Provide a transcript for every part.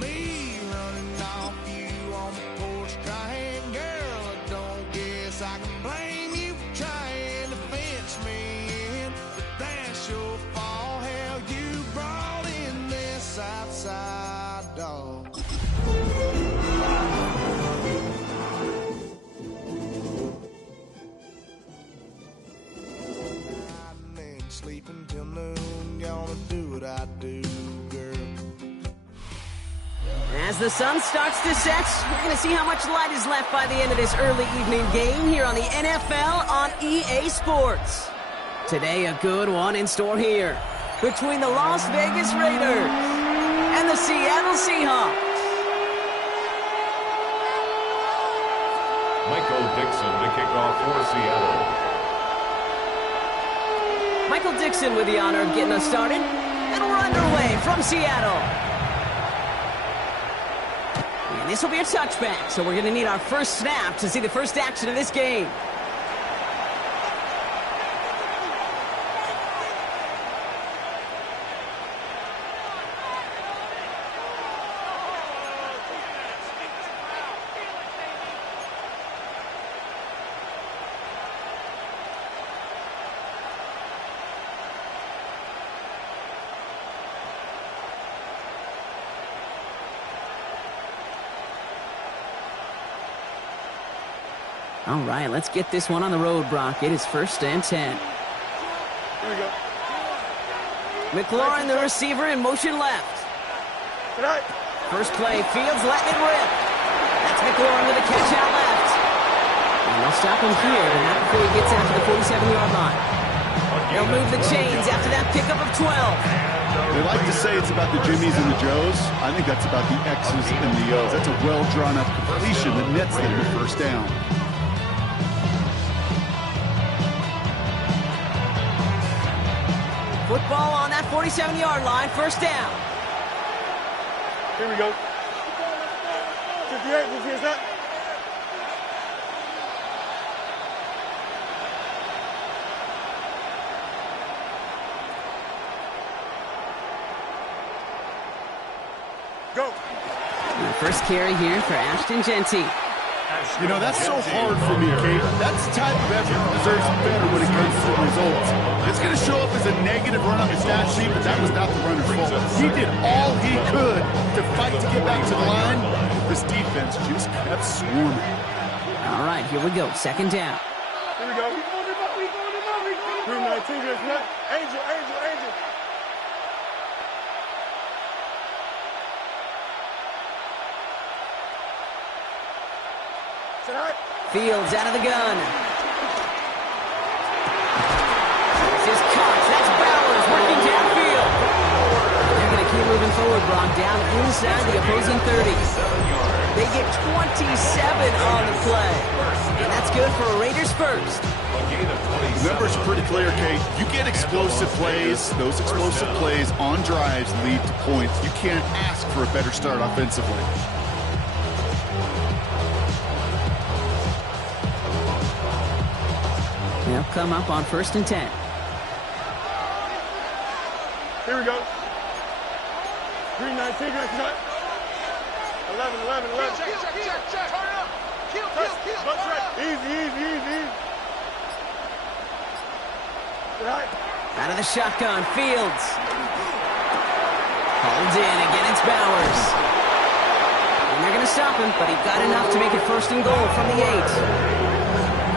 Me running off you on the porch crying, girl, I don't guess I can blame you for trying to fence me in. But that's your fault, hell, you brought in this outside dog. Sleeping till noon, gonna do what I do, girl. As the sun starts to set, we're going to see how much light is left by the end of this early evening game here on the NFL on EA Sports. Today, a good one in store here between the Las Vegas Raiders and the Seattle Seahawks. Michael Dixon to kick off for Seattle. Michael Dixon with the honor of getting us started, and we're underway from Seattle. And this will be a touchback, so we're going to need our first snap to see the first action of this game. All right, let's get this one on the road, Brock. It is 1st and 10. Here we go. McLaurin, the receiver, in motion left. Tonight. First play, Fields letting it rip. That's McLaurin with a catch out left. And they'll stop him here, but not before he gets out to the 47-yard line. They'll move the chains after that pickup of 12. They like to say it's about the Jimmies and the Joes. I think that's about the X's and the O's. That's a well-drawn-up completion that nets them the first down. Football on that 47-yard line, first down. Here we go. 58, did you see that? Go. And the first carry here for Ashton Genty. You know, that's so hard for me, Kate. That's the type of effort that deserves better when it comes to the results. It's going to show up as a negative run on the stat sheet, but that was not the runner's fault. He did all he could to fight to get back to the line. This defense just kept swarming. All right, here we go. 2nd down. Here we go. Room 19, there's not. Angel. Tonight. Fields out of the gun. This is Cox. That's Bowers working downfield. They're going to keep moving forward, Brock, down inside the opposing 30. They get 27 on the play. And that's good for a Raiders first. The numbers are pretty clear, Kate. You get explosive plays. Those explosive plays on drives lead to points. You can't ask for a better start offensively. They'll come up on 1st and 10. Here we go. 3-19, that's not. 11. Check. Turn it up. Kill. Easy. Right. Out of the shotgun, Fields. Hauled in, again it's Bowers. And they're going to stop him, but he got enough to make it 1st and goal from the 8.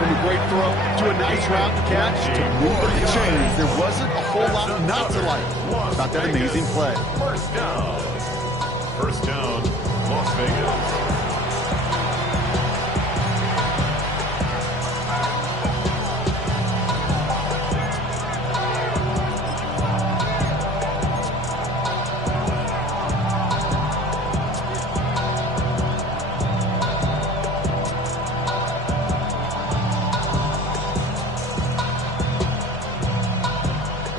From a great throw to a nice route to catch to moving the chains, there wasn't a whole lot not to like about that amazing play. First down, Las Vegas.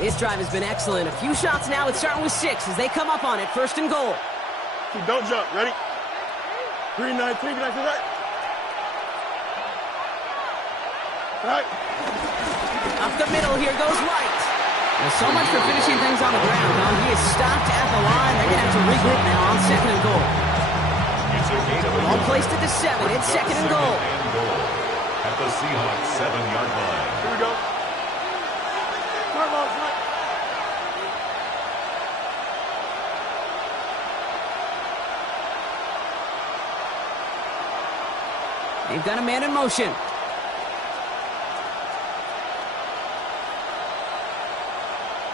This drive has been excellent. A few shots now. It's starting with 6 as they come up on it. 1st and goal. Don't jump. Ready? 3-19. Can I see that? Right. Up the middle. Here goes White. There's so much for finishing things on the ground, huh? He is stopped at the line. They're going to have to regroup now on 2nd and goal. It's a gain of Ball placed at the 7. It's 2nd and goal. At the Seahawks 7-yard line. Here we go. They've got a man in motion.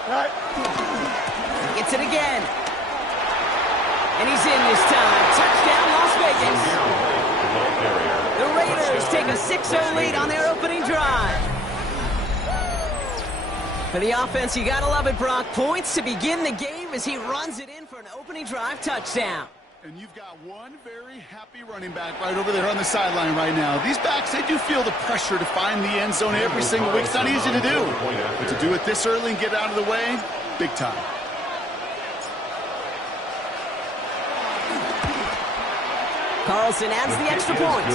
Right. He gets it again. And he's in this time. Touchdown, Las Vegas. The Raiders take a 6-0 lead on their opening drive. For the offense, you gotta love it, Brock. Points to begin the game as he runs it in for an opening drive touchdown. And you've got one very happy running back right over there on the sideline right now. These backs, they do feel the pressure to find the end zone every single week. It's not easy to do. But to do it this early and get out of the way, big time. Carlson adds the extra point.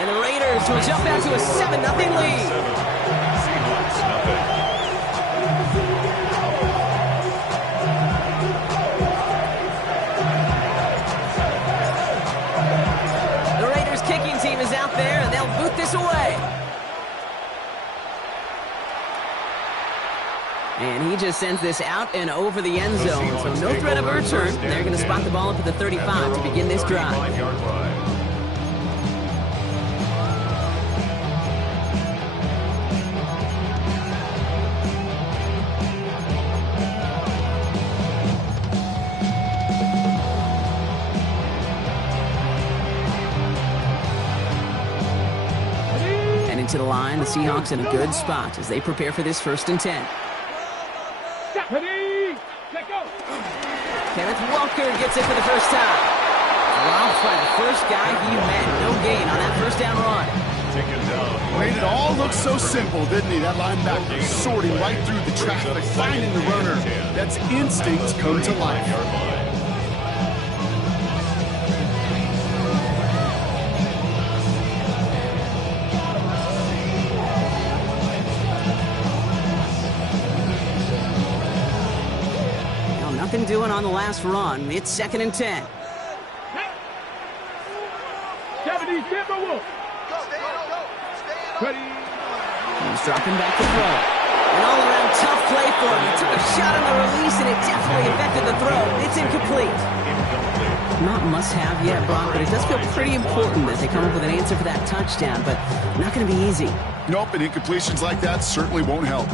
And the Raiders will jump out to a 7-0 lead. Seahawks nothing. Team is out there, and they'll boot this away. And he just sends this out and over the end zone, so no threat of a return. They're going to spot the ball up at the 35 to begin this drive. To the line, the Seahawks in a good spot as they prepare for this 1st and 10. Kenneth Walker gets it for the first time. Robbed by the first guy he met. No gain on that first down run. Made it all look so simple, didn't he? That linebacker sorting right through the traffic, finding the runner. That's instincts come to life. Nothing doing on the last run. It's 2nd and 10. He's dropping back to throw. An all-around tough play for him. He took a shot on the release, and it definitely affected the throw. It's incomplete. Not must-have yet, Brock, but it does feel pretty important that they come up with an answer for that touchdown, but not going to be easy. Nope, and incompletions like that certainly won't help.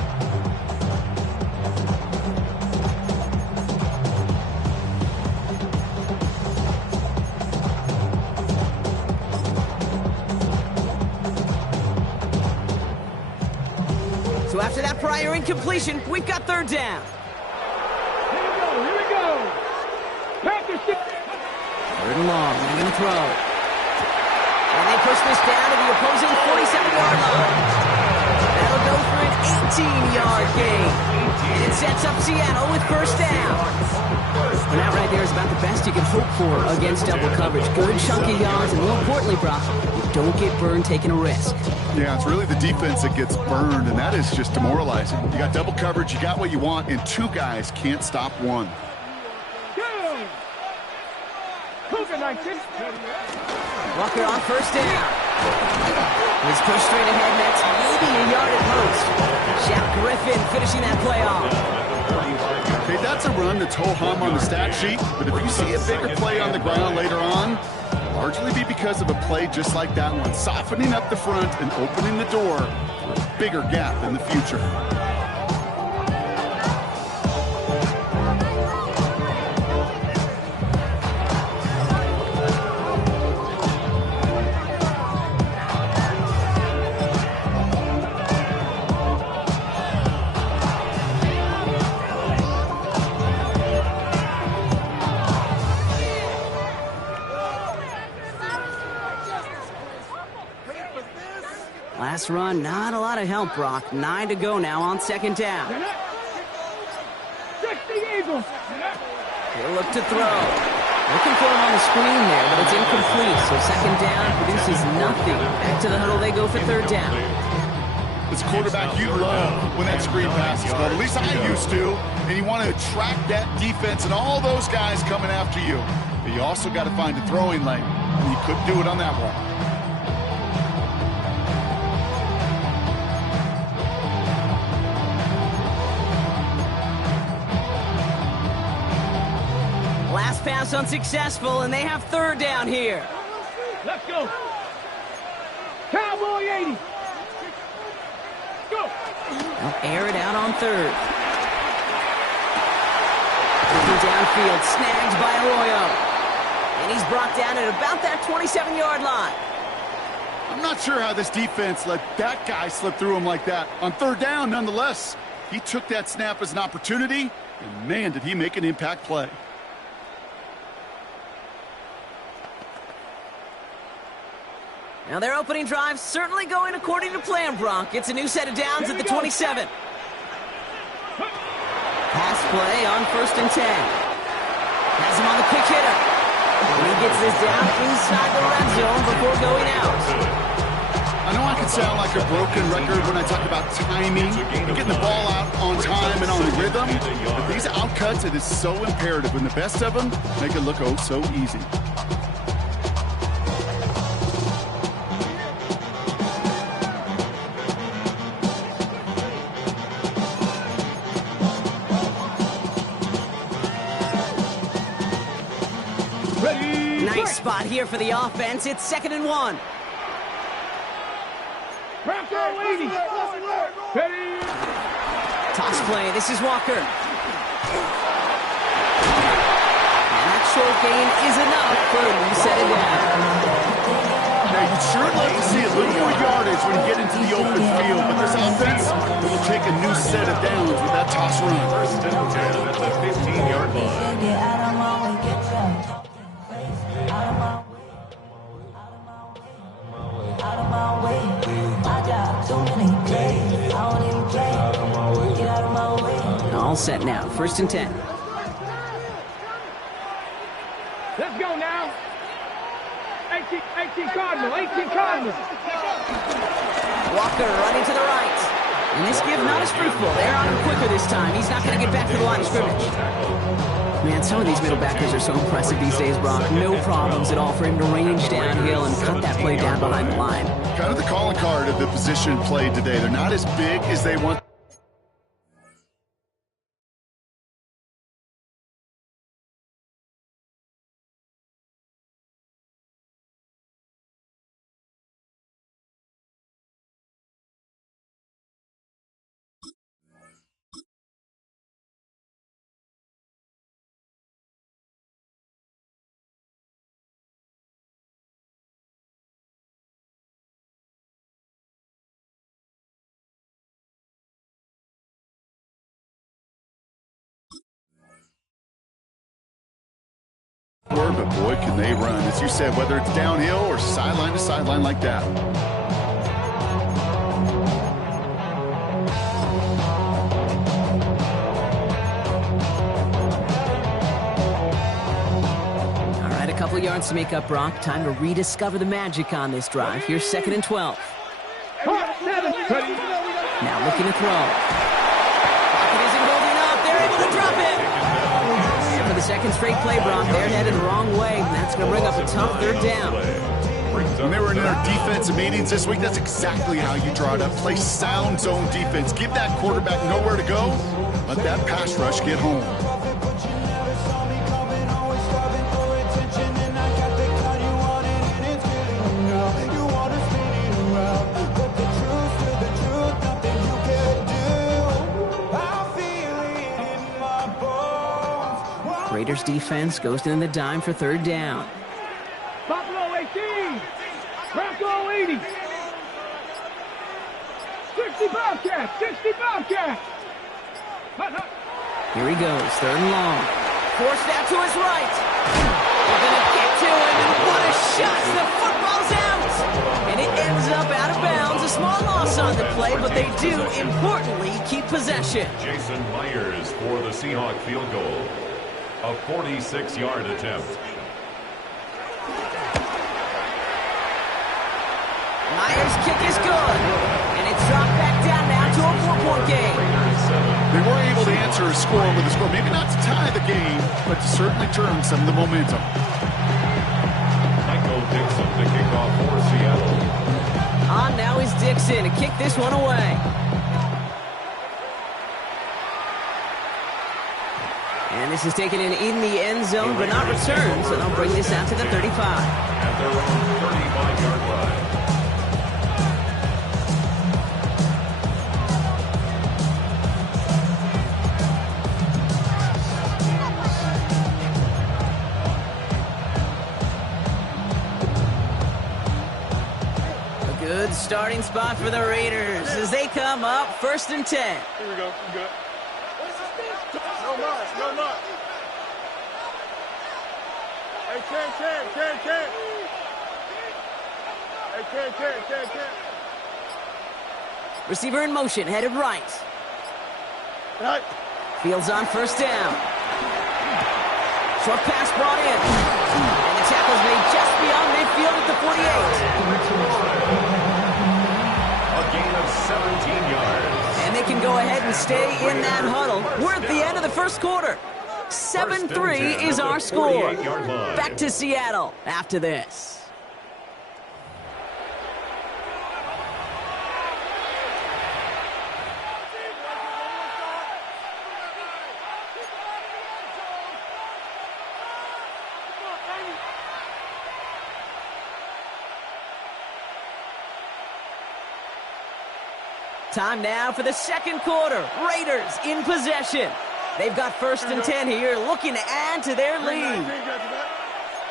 So after that prior incompletion, we've got 3rd down. Here we go. Panthers. 3rd and long, they're going to throw. And they push this down to the opposing 47-yard line. That'll go for an 18-yard gain. And it sets up Seattle with 1st down. And that right there is about the best you can hope for against double coverage. Good chunky yards, and more importantly, Brock, you don't get burned taking a risk. Yeah, it's really the defense that gets burned, and that is just demoralizing. You got double coverage, you got what you want, and 2 guys can't stop one. Walker on 1st down. He's pushed straight ahead, and that's maybe a yard at most. Shaq Griffin finishing that play off. Okay, that's a run that's ho-hum on the stat sheet, but if you see a bigger play on the ground later on, largely be because of a play just like that one, softening up the front and opening the door for a bigger gap in the future. Last run, not a lot of help, Brock. 9 to go now on 2nd down. He'll look to throw. Looking for him on the screen there, but it's incomplete. So 2nd down produces nothing. Back to the huddle they go for 3rd down. It's a quarterback you love when that screen passes, but at least I used to. and you want to attract that defense and all those guys coming after you. But you also got to find a throwing lane, and you couldn't do it on that one. Last pass unsuccessful, and they have third down here. Let's go. Cowboy 80. Go. They'll air it out on third. Looking downfield, snagged by Arroyo. And he's brought down at about that 27-yard line. I'm not sure how this defense let that guy slip through him like that. On third down, nonetheless, he took that snap as an opportunity, and man, did he make an impact play. Now their opening drive certainly going according to plan, Bronk. It's a new set of downs at the 27. Pass play on 1st and 10. Has him on the quick hitter. And he gets this down inside the red zone before going out. I know I can sound like a broken record when I talk about timing and getting the ball out on time and on rhythm, but these outcuts, it is so imperative, and the best of them make it look oh so easy. Nice spot here for the offense. It's 2nd and 1. Toss play. This is Walker. And that short gain is enough for a new set of downs. Now, you'd sure like to see a little more yardage when you get into the open field, but this offense will take a new set of downs with that toss run. 1st and 10 at the 15-yard line. All set now. 1st and 10. Let's go now. 18 Cardinal. Walker running to the right. And this give not as fruitful. They're on him quicker this time. He's not going to get back to the line of scrimmage. Man, some of these middle backers are so impressive these days, Brock. No problems at all for him to range downhill and cut that play down behind the line. Kind of the calling card of the position played today. They're not as big as they want. But boy, can they run. As you said, whether it's downhill or sideline to sideline like that. All right, a couple of yards to make up, Brock. Time to rediscover the magic on this drive. Here's 2nd and 12. Now looking to throw. Pocket isn't holding up. They're able to drop it. For the second straight play, Brock, they're headed the wrong way, and that's going to bring up a tough third down. When they were in our defensive meetings this week, that's exactly how you draw it up. Play sound zone defense. Give that quarterback nowhere to go. Let that pass rush get home. Raiders defense goes in the dime for third down. Buffalo 18. Bronco 80. 60 Bobcats. Here he goes, 3rd and long. Forced out to his right. They're going to get to him, and what a shot. The football's out. And it ends up out of bounds. A small loss on the play, but they do, importantly, keep possession. Jason Myers for the Seahawk field goal. A 46-yard attempt. Myers' kick is good. And it's dropped back down now to a 4-point game. They were able to answer a score with a score. Maybe not to tie the game, but to certainly turn some of the momentum. Michael Dixon to kick off for Seattle. On now is Dixon to kick this one away. And this is taken in the end zone, but not returned, so they'll bring this out to the 35. At their own 35-yard line. Good starting spot for the Raiders as they come up 1st and 10. Here we go. You good. No marks. No marks. Hey, Ken. Hey, Ken. Receiver in motion, headed right. Right. Fields on 1st down. Short pass brought in. And the tackle's made just beyond midfield at the 48. A gain of 17 yards. And they can go ahead and stay in that huddle. We're at the end of the first quarter. 7-3 is our score. Back to Seattle after this. Time now for the second quarter. Raiders in possession. They've got 1st and 10 here, looking to add to their lead.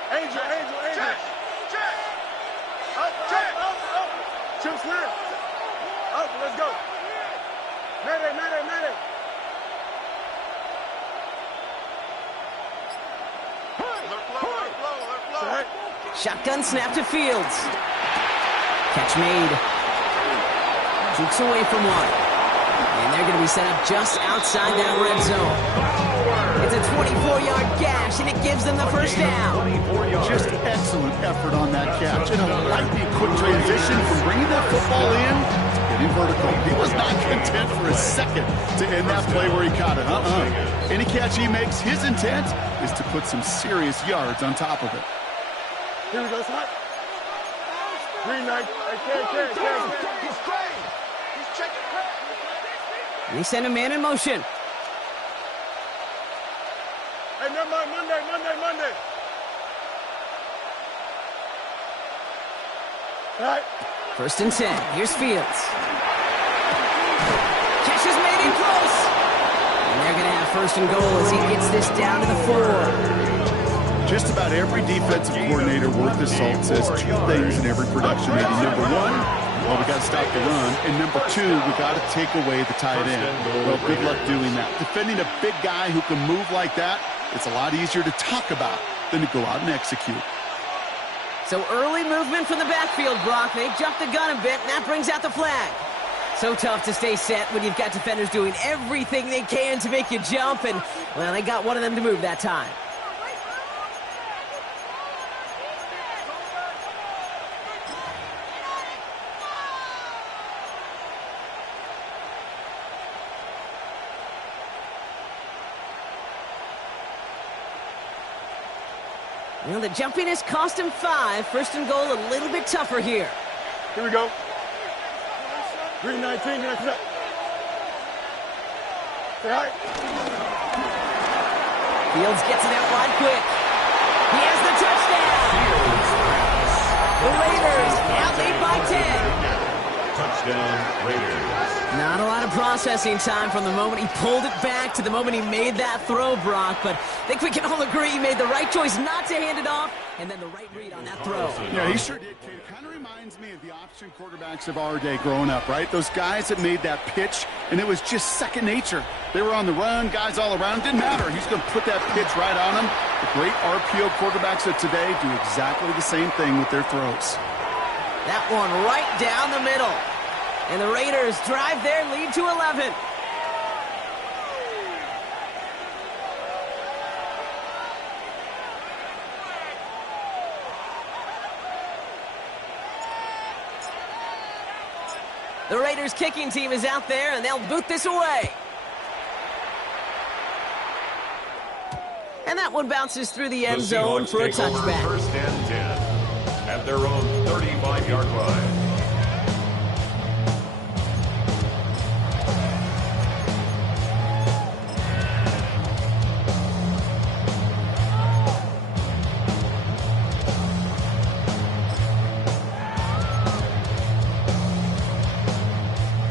Angel. Check. Up. Chip slam. Up, let's go. Mayday. Shotgun snap to Fields. Catch made. Jukes away from one. And they're going to be set up just outside that red zone. It's a 24-yard gash, and it gives them the first down. Just excellent effort on that catch. And a lightning quick transition from bringing that football in to getting vertical. He was not content for a second to end that play where he caught it. Any catch he makes, his intent is to put some serious yards on top of it. Here we go, son. Green light. Hey, He's crazy. He's checking. They send a man in motion. Hey, never mind. Monday. All right. 1st and 10. Here's Fields. Catch is made in close. And they're going to have 1st and goal as he gets this down to the 4. Just about every defensive coordinator worth his salt says two things in every production meeting. Number one, well, we got to stop the run. And number two, we got to take away the tight end. Well, good luck doing that. Defending a big guy who can move like that, it's a lot easier to talk about than to go out and execute. So early movement from the backfield, Brock. They jumped the gun a bit, and that brings out the flag. So tough to stay set when you've got defenders doing everything they can to make you jump, and, well, they got one of them to move that time. Well, the jumpiness cost him 5. 1st and goal a little bit tougher here. Here we go. Green 19, next up. Say hi. Fields gets it out wide quick. He has the touchdown. The Raiders now lead by 10. Touchdown, Raiders. Not a lot of processing time from the moment he pulled it back to the moment he made that throw, Brock. But I think we can all agree he made the right choice not to hand it off, and then the right read on that throw. Yeah, he sure did, Kate. Kind of reminds me of the option quarterbacks of our day growing up, right? Those guys that made that pitch, and it was just second nature. They were on the run, guys all around. Didn't matter. He's going to put that pitch right on them. The great RPO quarterbacks of today do exactly the same thing with their throws. That one right down the middle. And the Raiders drive their lead to 11. The Raiders kicking team is out there, and they'll boot this away. that one bounces through the end The zone Seahawks for a take over touchback. first and 10 at their own 35-yard line.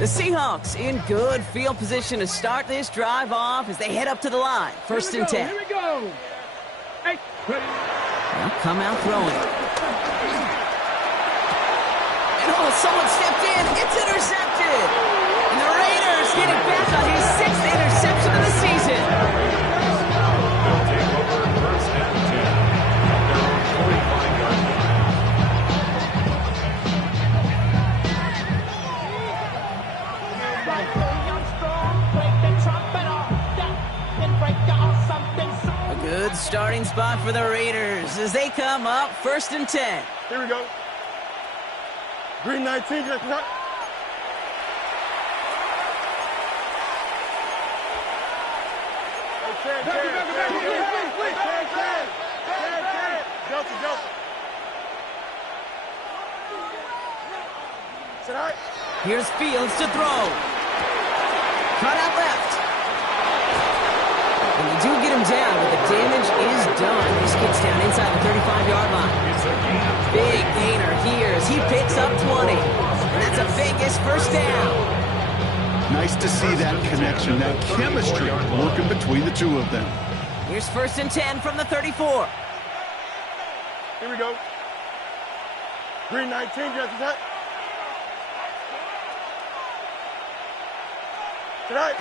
The Seahawks in good field position to start this drive off as they head up to the line. First and 10. Here we go. Hey. They'll come out throwing. And someone stepped in. It's intercepted. And the Raiders get it back on his 6th interception of the season. They'll take over first and 10 at their own 45-yard line. A good starting spot for the Raiders as they come up first and 10. Here we go. Green 19, just cut. Here's Fields to throw. Cut out left. And they do get him down, but the damage is done. This gets down inside the 35-yard line. It's a gain of 3. Big gainer here as he picks up 20. And that's a Vegas first down. Nice to see that connection, that chemistry working between the two of them. Here's first and 10 from the 34. Here we go. Green 19, just cut. Tonight.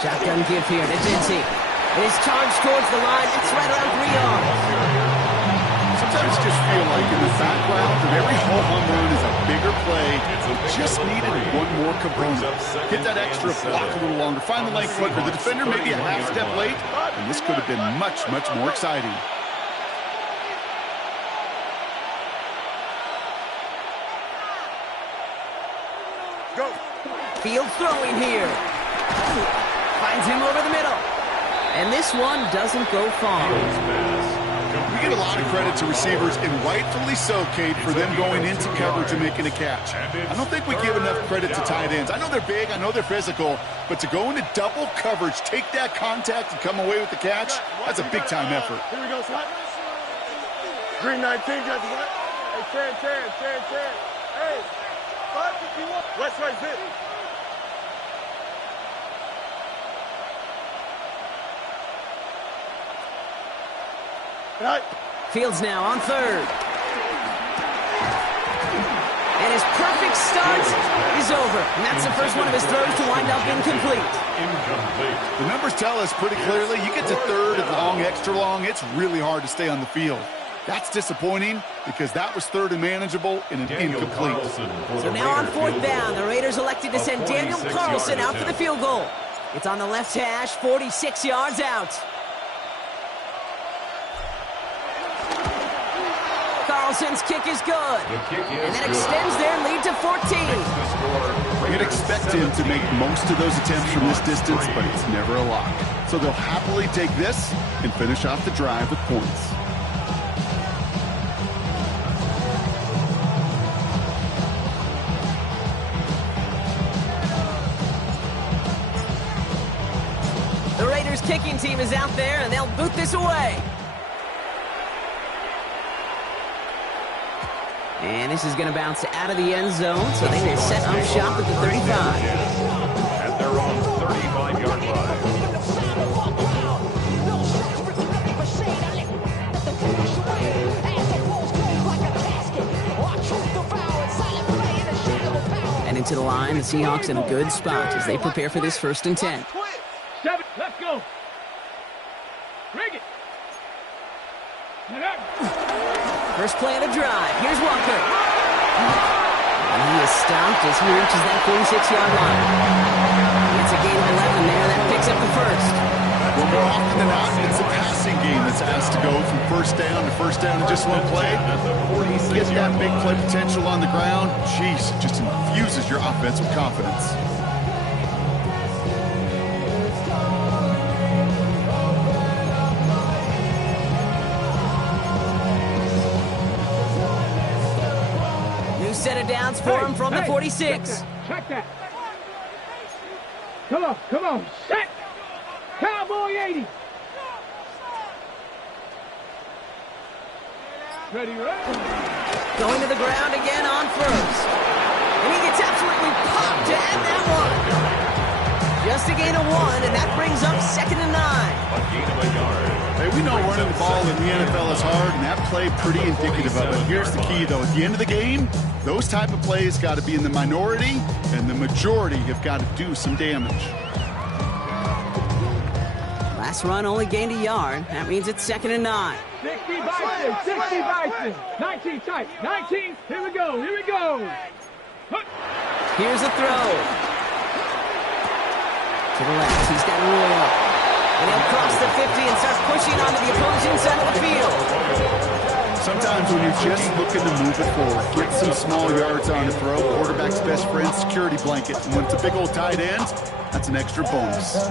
Shotgun give here to Dinty. It is charged towards the line. It's right around 3 yards. Sometimes just feel like in the background of every home run is a bigger play. Just needed one more component. Get that extra block a little longer. Find the length quicker. The defender maybe a half step late, and this could have been much, much more exciting. Go. Fields throwing here. Finds him over the middle. And this one doesn't go far. We get a lot of credit to receivers, and rightfully so, Kate, for them going into coverage and making a catch. I don't think we give enough credit to tight ends. I know they're big, I know they're physical, but to go into double coverage, take that contact, and come away with the catch, that's a big-time effort. Here we go, slot. Green 19, just what? Hey, 10. Hey, 551. West right, zip. Right. Fields now on third. And his perfect start is over. And that's the first one of his throws to wind up incomplete. The numbers tell us pretty clearly, you get to third and long, extra long, it's really hard to stay on the field. That's disappointing because that was third and manageable and an incomplete. So now on fourth down, the Raiders elected to send Daniel Carlson out for the field goal. It's on the left hash, 46 yards out. Carlson's kick is good. And that extends their lead to 14. You'd expect him to make most of those attempts from this distance, but it's never a lock. So they'll happily take this and finish off the drive with points. The Raiders kicking team is out there, and they'll boot this away. And this is going to bounce out of the end zone, so they will set up shop at the 35. At their own 35-yard line. And into the line, the Seahawks in a good spot as they prepare for this first and 10. Let's go. Bring it. First play of the drive. Here's Walker. And he is stopped as he reaches that 46-yard line. It's a gain of 11 there. That picks up the first. Well, more often than not, it's a passing game that's asked to go from first down in just one play. Get that big play potential on the ground. Jeez, it just infuses your offense with confidence. set of downs for him from the 46. Check that. Come on. Set. Cowboy 80. Ready. Going to the ground again on first. And he gets absolutely popped to end that one. Just a gain of 1, and that brings up 2nd and 9. A gain of a yard. Hey, we know running the ball in the NFL is hard, and that play pretty indicative of it. Here's the key, though. At the end of the game, those type of plays got to be in the minority, and the majority have got to do some damage. Last run only gained a yard. That means it's 2nd and 9. 60 Bison. 19 tight. 19. Here we go. Here's a throw. To the left, he's got Roy up. And he'll cross the 50 and start pushing onto the opposing side of the field. Sometimes when you're just looking to move it forward, get some small yards on a throw, quarterback's best friend, security blanket. And when it's a big old tight end, that's an extra bonus.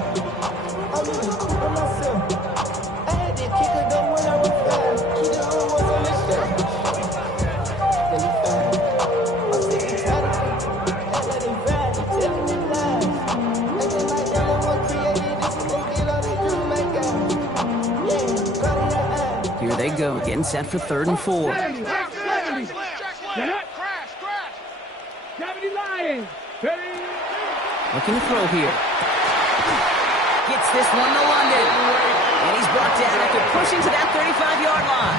Here they go, getting set for 3rd and 4. 70 Lions. Looking to throw here. Gets this one to London. And he's brought down after pushing to that 35-yard line.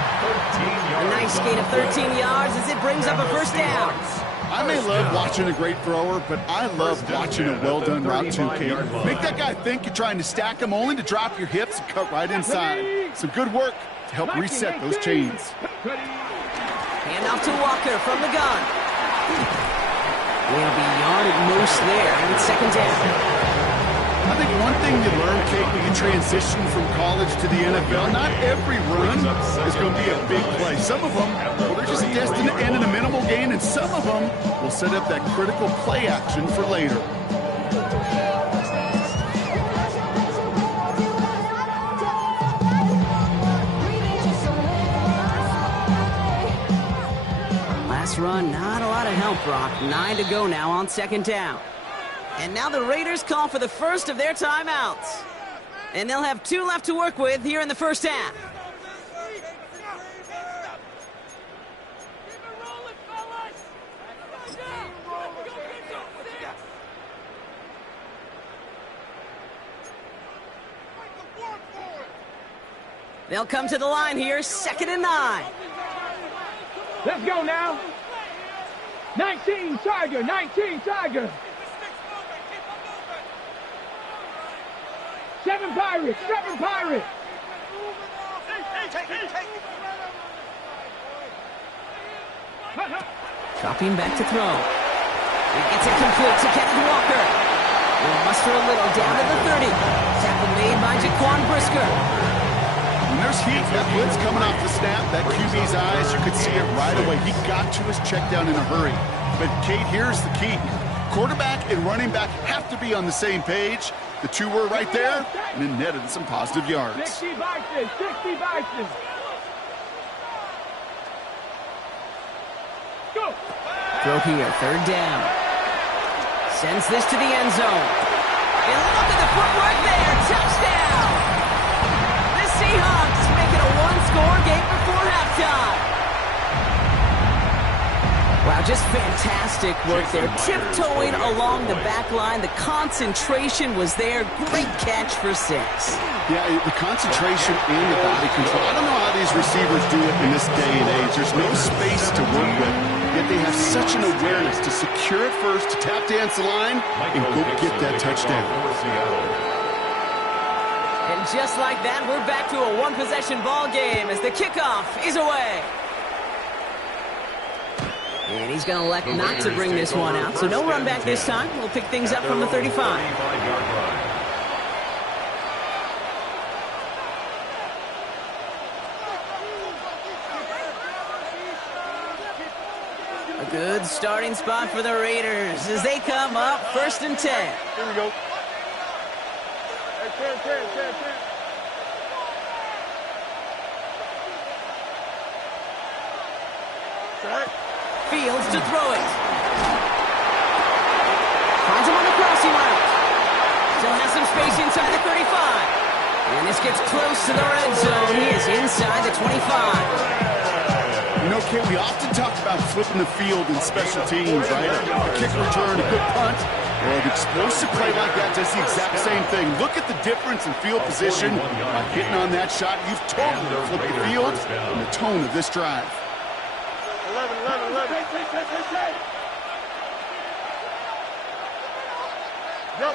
A nice gain of 13 yards as it brings up a 1st down. I may love watching a great thrower, but I love watching a well-done route too, Kate. Make that guy think you're trying to stack him only to drop your hips and cut right inside. Some good work to help reset those chains. Hand off to Walker from the gun. Will be a yard at most there, and it's 2nd down. I think one thing you learn, Kate, when you transition from college to the NFL, not every run is going to be a big play. Some of them, well, they're just destined to end in a minimal gain, and some of them will set up that critical play action for later. Last run, not a lot of help, Brock. 9 to go now on 2nd down. And now the Raiders call for the first of their timeouts. And they'll have 2 left to work with here in the 1st half. They'll come to the line here, 2nd and 9. Let's go now. 19 Tiger. 7 Pirates. Dropping back to throw. He gets it complete to Kenneth Walker. Will muster a little down to the 30. Tackle made by Jaquan Brisker. When there's heat, that blitz coming off the snap, that QB's eyes, you could see it right away. He got to his check down in a hurry. But, Kate, here's the key. Quarterback and running back have to be on the same page. The 2 were right there, and it netted some positive yards. 60 Bison. Go. Throw here, 3rd down. Sends this to the end zone. And look at the footwork there, touchdown! The Seahawks make it a 1-score game before halftime. Wow, just fantastic work there. Tiptoeing along the back line. The concentration was there. Great catch for 6. Yeah, the concentration and the body control. I don't know how these receivers do it in this day and age. There's no space to work with, yet they have such an awareness to secure it first, to tap dance the line, and go get that touchdown. And just like that, we're back to a 1-possession ball game as the kickoff is away. And he's going to elect not to bring this one out, so no run back this time. We'll pick things up from the 35. A good starting spot for the Raiders as they come up 1st and 10. Here we go. Hey, 10. Set. Fields to throw it. Finds him on the crossing route. Still has some space inside the 35. And this gets close to the red zone. He is inside the 25. You know, Kate, we often talk about flipping the field in special teams, right? A kick return, a good punt. Well, an explosive play like that does the exact same thing. Look at the difference in field position. By hitting on that shot, you've totally flipped the field and the tone of this drive. 11. Yo.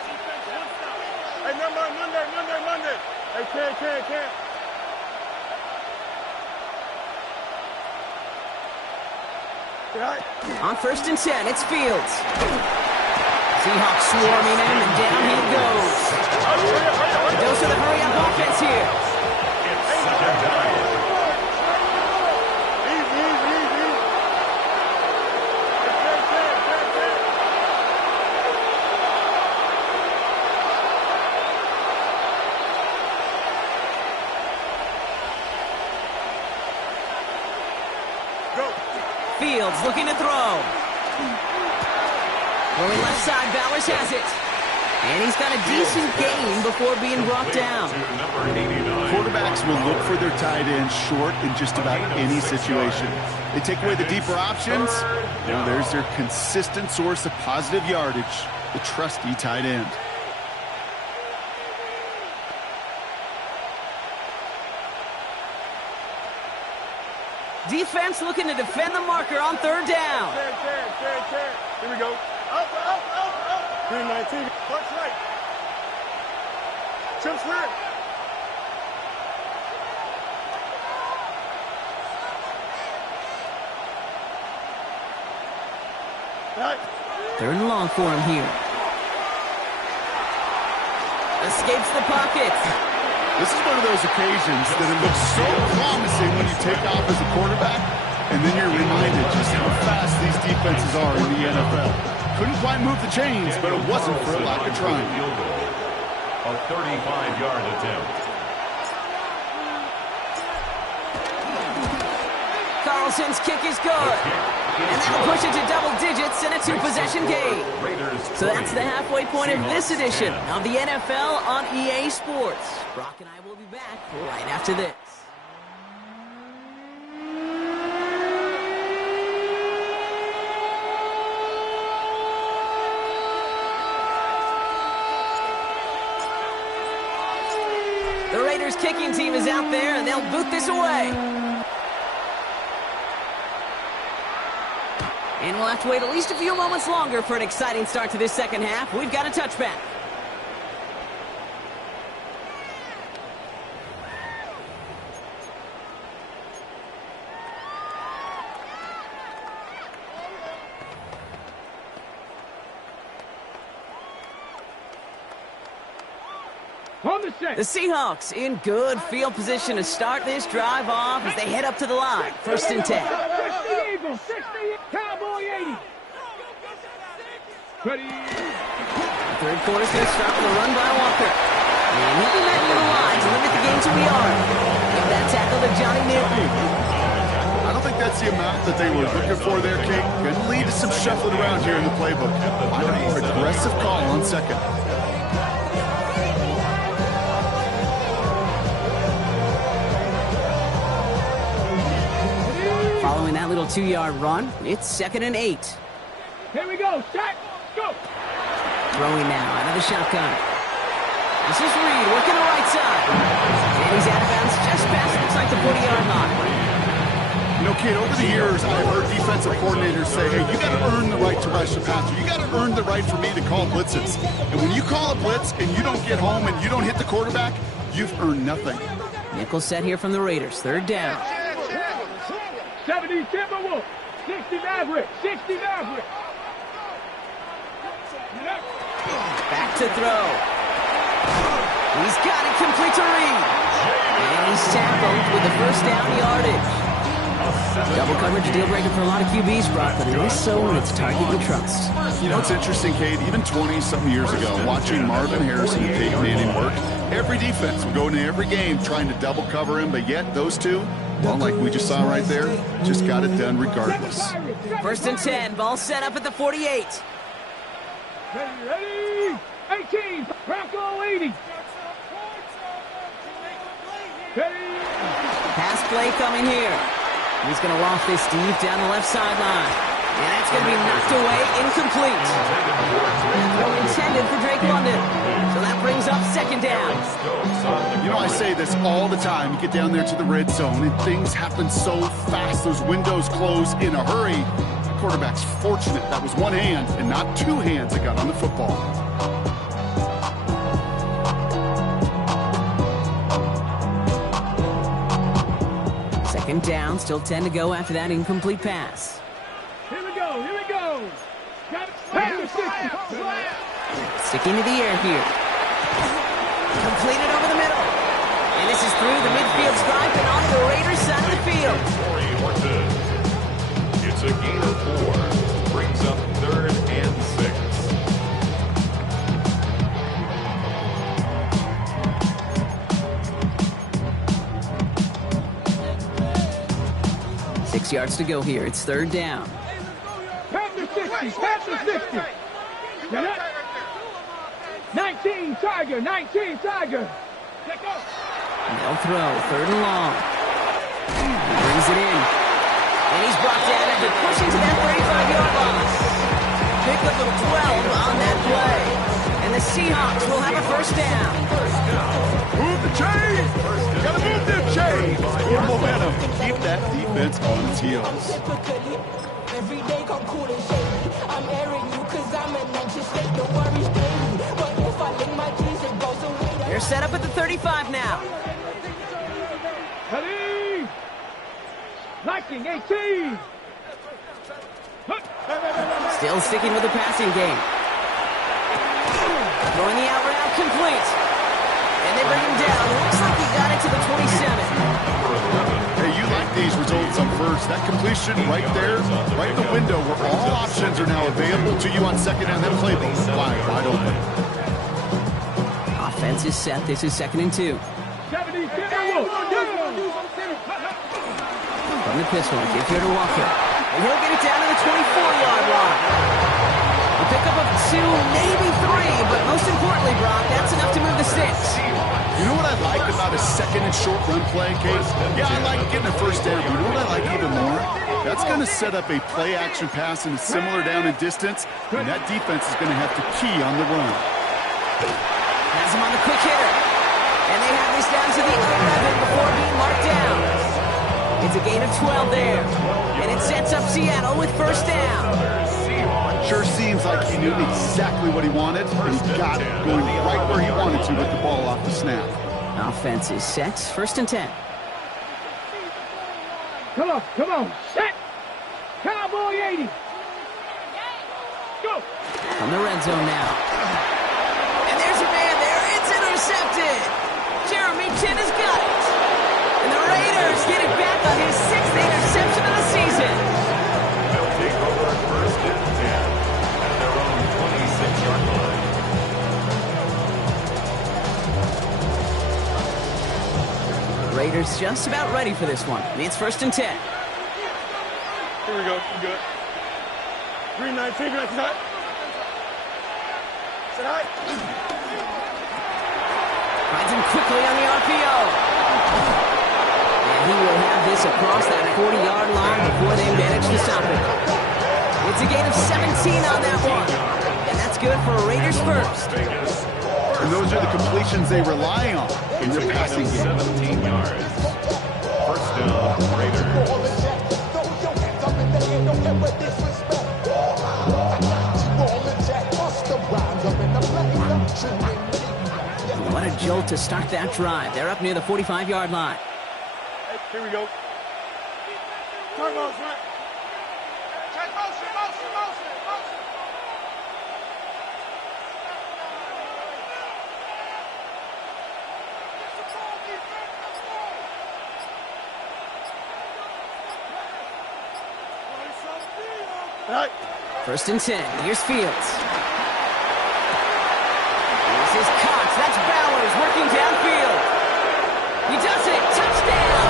Hey, Monday. Hey, can. On 1st and 10, it's Fields. Seahawks swarming him, and down he goes. Goes to the hurry-up offense here. It's second down. Easy. Go. Fields looking to throw. Going left side, Bowers has it. And he's got a decent gain before being brought down. Quarterbacks will look for their tight end short in just about any situation. They take away the deeper options. Now there's their consistent source of positive yardage, the trusty tight end. Defense looking to defend the marker on 3rd down. Here we go. Up. 319. Punch right. Chips right. Right. 3rd and long for him here. Escapes the pocket. This is one of those occasions that it looks so promising when you take off as a quarterback, and then you're reminded just how fast these defenses are in the NFL. Couldn't quite move the chains, but it wasn't for a lack of trying. Field goal. A 35-yard attempt. Carlson's kick is good. And that'll push it to double digits and a 2-possession game. So that's the halfway point of this edition of the NFL on EA Sports. Brock and I will be back right after this. The Raiders kicking team is out there, and they'll boot this away. And we'll have to wait at least a few moments longer for an exciting start to this second half. We've got a touchback. The Seahawks in good field position to start this drive off as they head up to the line. 1st and 10. 60 Eagles, 60 Cowboy 80. Ready. Third quarter's going to start with a run by Walker. And he'll be back to the line to limit the game to a yard. Give that tackle to Johnny Newton. I don't think that's the amount that they were looking for there, Kate. Going to lead to some shuffling around here in the playbook. Find a more aggressive call on 2nd. Following that little 2-yard run, it's 2nd and 8. Here we go. Set. Go. Throwing now out of the shotgun. This is Reed working the right side. And he's out of bounds just past, looks like the 40-yard line. You know, Kate, over the years, I've heard defensive coordinators say, hey, you got to earn the right to rush the passer. You got to earn the right for me to call blitzes. And when you call a blitz and you don't get home and you don't hit the quarterback, you've earned nothing. Nickel set here from the Raiders. 3rd down. 70 Timberwolves, 60 Mavericks, 60 Mavericks. Back to throw. He's got it complete to Reed. And he's tackled with the 1st down yardage. Double coverage deal breaker for a lot of QBs, Brock, but less so when it's target you trust. You know, it's interesting, Kate, even 20-something years ago, watching Marvin Harrison and Peyton Manning work, every defense would go into every game trying to double cover him, but yet those two Well, like we just saw right there, just got it done regardless. First and 10, ball set up at the 48. Ready? 18, Bronco 80. Pass play coming here. He's going to loft this deep down the left sideline. And that's going to be knocked away, incomplete. Throw intended for Drake London. So that brings up second down. You know, I say this all the time. You get down there to the red zone, and things happen so fast. Those windows close in a hurry. The quarterback's fortunate that was one hand and not two hands that got on the football. Second down, still 10 to go after that incomplete pass. Here we go. Got it. Sticking to the air here. Completed over the middle. And this is through the midfield stripe and onto the Raiders side of the field. It's a gain of 4. Brings up 3rd and 6. 6 yards to go here. It's 3rd down. Panther 60. 19 Tiger. Take off. They'll throw. 3rd and long. Brings it in. And he's brought down after pushing to that 35-yard line. Pick up of 12 on that play. And the Seahawks will have a first down. Move the chains! Gotta move them chains! More momentum. Keep that defense on its heels. Every day come cool and shady. I'm airing you cause I'm an anxious state. The worries daily. But if I lick my keys, it goes away. They're set up at the 35 now. Ready? Liking 18. Still sticking with the passing game. Throwing the out route complete. And they bring him down. Looks like he got it to the 27. Hey, you like these results on first. That completion right there, right in the window where all options are now available to you on second down. That playbook wide open. Offense is set. This is 2nd and 2. From the pistol, give here to Walker. And he'll get it down to the 24-yard line. A pickup of 2, maybe 3, but most importantly, Brock, that's enough to move the 6. You know what I like about a second and short run play, Case? Yeah, I like getting a first down. But you know what I like even more? That's going to set up a play-action pass in a similar down and distance, and that defense is going to have to key on the run. Has him on the quick hitter. And they have this down to the 11 before being marked down. It's a gain of 12 there. And it sets up Seattle with first down. Sure seems like he knew exactly what he wanted, and he got it going right where he wanted to with the ball off the snap. Offense is set. 1st and 10. Come on. Set. Cowboy 80. Go. From the red zone now. And there's a man there. It's intercepted. Jeremy Chin has got it. And the Raiders get it back on his 6th interception of the season. They'll take over 1st and 10 at their own 26-yard line. Raiders just about ready for this one. It's 1st and 10. Here we go. You good. 319. Sit high. Finds him quickly on the RPO. And he will have this across that 40-yard line before they manage to stop it. It's a gain of 17 on that one. And that's good for a Raiders first. And those are the completions they rely on in their passing game. 17 yards. First down, Raiders. What a jolt to start that drive. They're up near the 45-yard line. Hey, here we go. Turn motion, right? Check motion. All right. 1st and 10. Here's Fields. This is Cox. That's Bowers working downfield. He does it. Touchdown.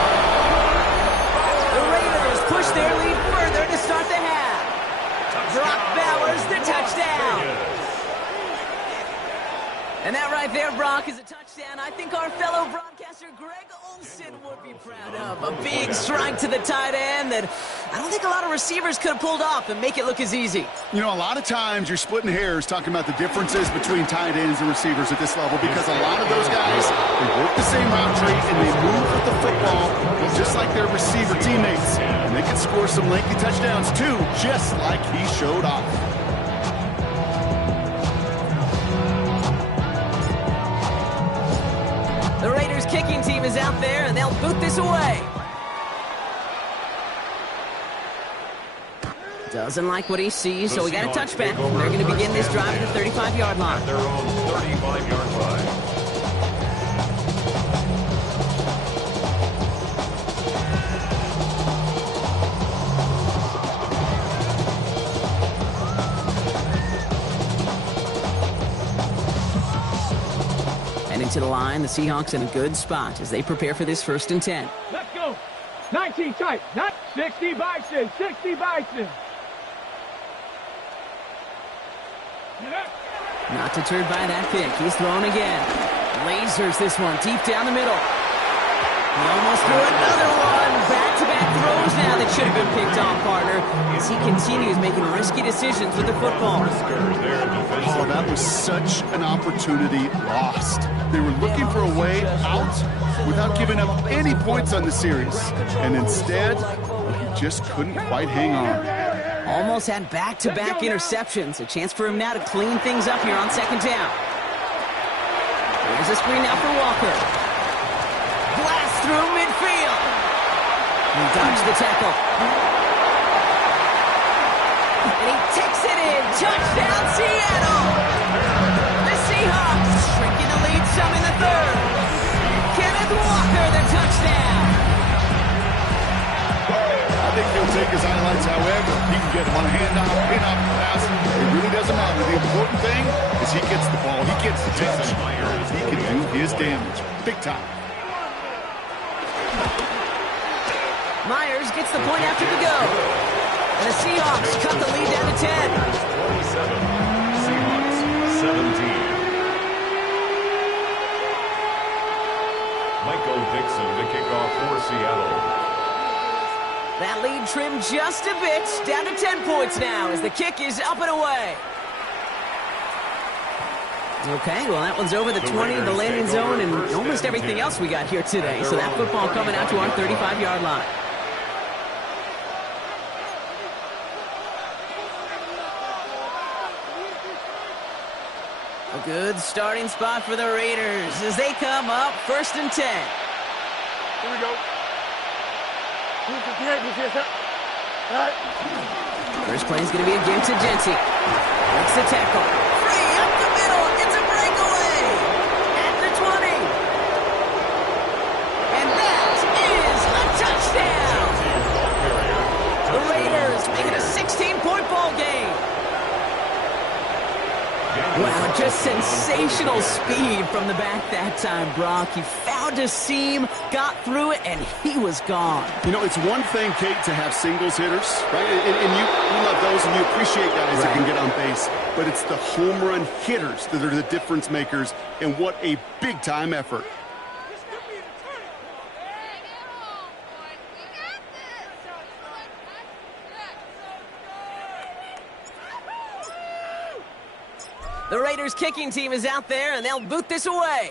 their lead further to start the half. Brock Bowers, the touchdown. And that right there, Brock, is a touchdown I think our fellow broadcaster Greg Olson would be proud of. A big strike to the tight end that I don't think a lot of receivers could have pulled off and make it look as easy. You know, a lot of times you're splitting hairs talking about the differences between tight ends and receivers at this level because a lot of those guys, they work the same route tree and they move with the football just like their receiver teammates. And they can score some lengthy touchdowns too, just like he showed off. The Raiders kicking team is out there, and they'll boot this away. Doesn't like what he sees, so we got a touchback. They're going to begin this drive at the 35-yard line. At their own 35-yard line. To the line, the Seahawks in a good spot as they prepare for this 1st and 10. Let's go. 19 tight. Not 60 Bison. 60 Bison. Not deterred by that pick. He's thrown again. Lasers this one deep down the middle. He almost threw another one. Back-to-back throws now that should have been picked off, partner, as he continues making risky decisions with the football. Oh, that was such an opportunity lost. They were looking for a way out without giving up any points on the series. And instead, he just couldn't quite hang on. Almost had back-to-back interceptions. A chance for him now to clean things up here on 2nd down. There's a screen now for Walker. Blast through midfield. He dodged the tackle. And he takes it in. Touchdown, Seattle. The Seahawks shrinking the lead some in the 3rd. Kenneth Walker, the touchdown. I think he'll take his highlights however. He can get him on a handoff, pin-off, pass. It really doesn't matter. The important thing is he gets the ball. He gets the touch. He can do his damage. Big time. Myers gets the point after the go. And the Seahawks cut the lead down to 10. 27, Seahawks 17. Michael Dixon to kick off for Seattle. That lead trimmed just a bit, down to 10 points now as the kick is up and away. Okay, well that one's over the 20, the landing zone, and almost everything else we got here today. So that football coming out to our 35-yard line. A good starting spot for the Raiders as they come up 1st and 10. Here we go. First play is going to be against Genty. Makes the tackle. Free up the middle. It's a breakaway. At the 20. And that is a touchdown. The Raiders make it a 16-point ball game. Wow, just sensational speed from the back that time, Brock. He found a seam, got through it, and he was gone. You know, it's one thing, Kate, to have singles hitters, right? And you love those, and you appreciate guys that can get on base. But it's the home run hitters that are the difference makers, and what a big-time effort. The Raiders kicking team is out there, and they'll boot this away.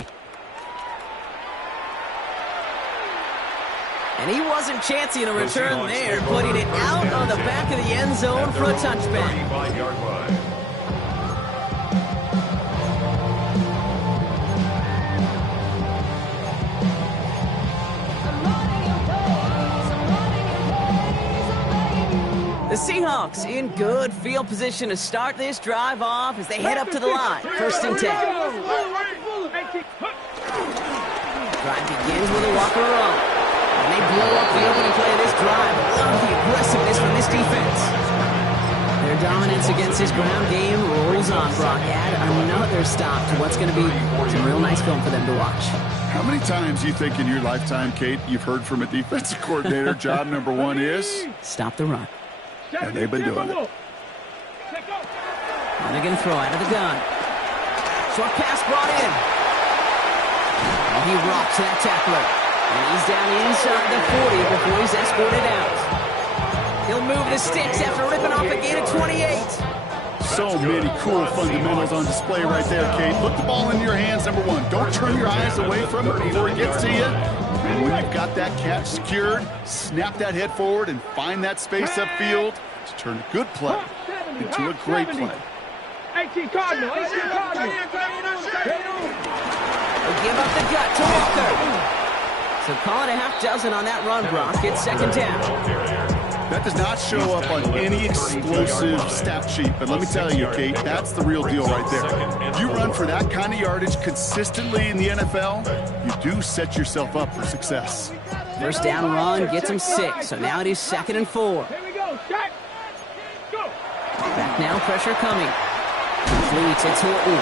And he wasn't chancing a return there, putting it out on the back of the end zone for a touchback. 35-yard line. The Seahawks in good field position to start this drive off as they head up to the line. 1st and 10. Drive begins with a Walker run. And they blow up the opening play of this drive. Love the aggressiveness from this defense. They're dominant confidence against his ground game rolls on, Brock. Add another stop to what's going to be some real nice film for them to watch. How many times do you think in your lifetime, Kate, you've heard from a defensive coordinator, job number one is? Stop the run. And they've been doing it. And they're going to throw out of the gun. Short pass brought in. Oh, he rocks that tackler. And he's down inside the 40 before he's escorted out. He'll move the sticks after ripping off a gain of 28. So many cool fundamentals on display right there, Kate. Put the ball in your hands, number one. Don't turn your eyes away from it before it gets to you. And when you've got that catch secured, snap that head forward and find that space upfield to turn a good play into a great play. 18 Cardinal, 18 Cardinal. He'll give up the gut to Walker. So call it a half dozen on that run, Brock. It's second down. That does not show up on any explosive stat sheet, but let me tell you, Kate, that's the real deal right there. You run for that kind of yardage consistently in the NFL, you do set yourself up for success. First down run gets him 6, so now it is 2nd and 4. Here we go, shot. Go. Back now, pressure coming. Completes, it's Horton.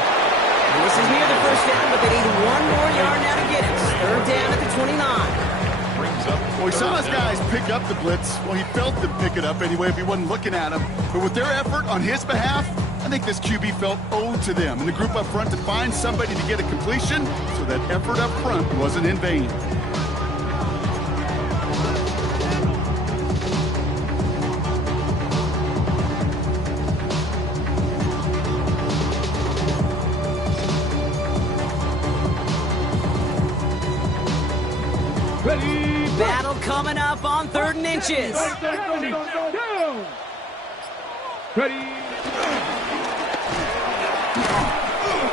And this is near the first down, but they need 1 more yard now to get it. Third down at the 29. Well, we saw his guys pick up the blitz. Well, he felt them pick it up anyway if he wasn't looking at him. But with their effort on his behalf, I think this QB felt owed to them and the group up front to find somebody to get a completion so that effort up front wasn't in vain. Battle coming up on 3rd and inches. Ready.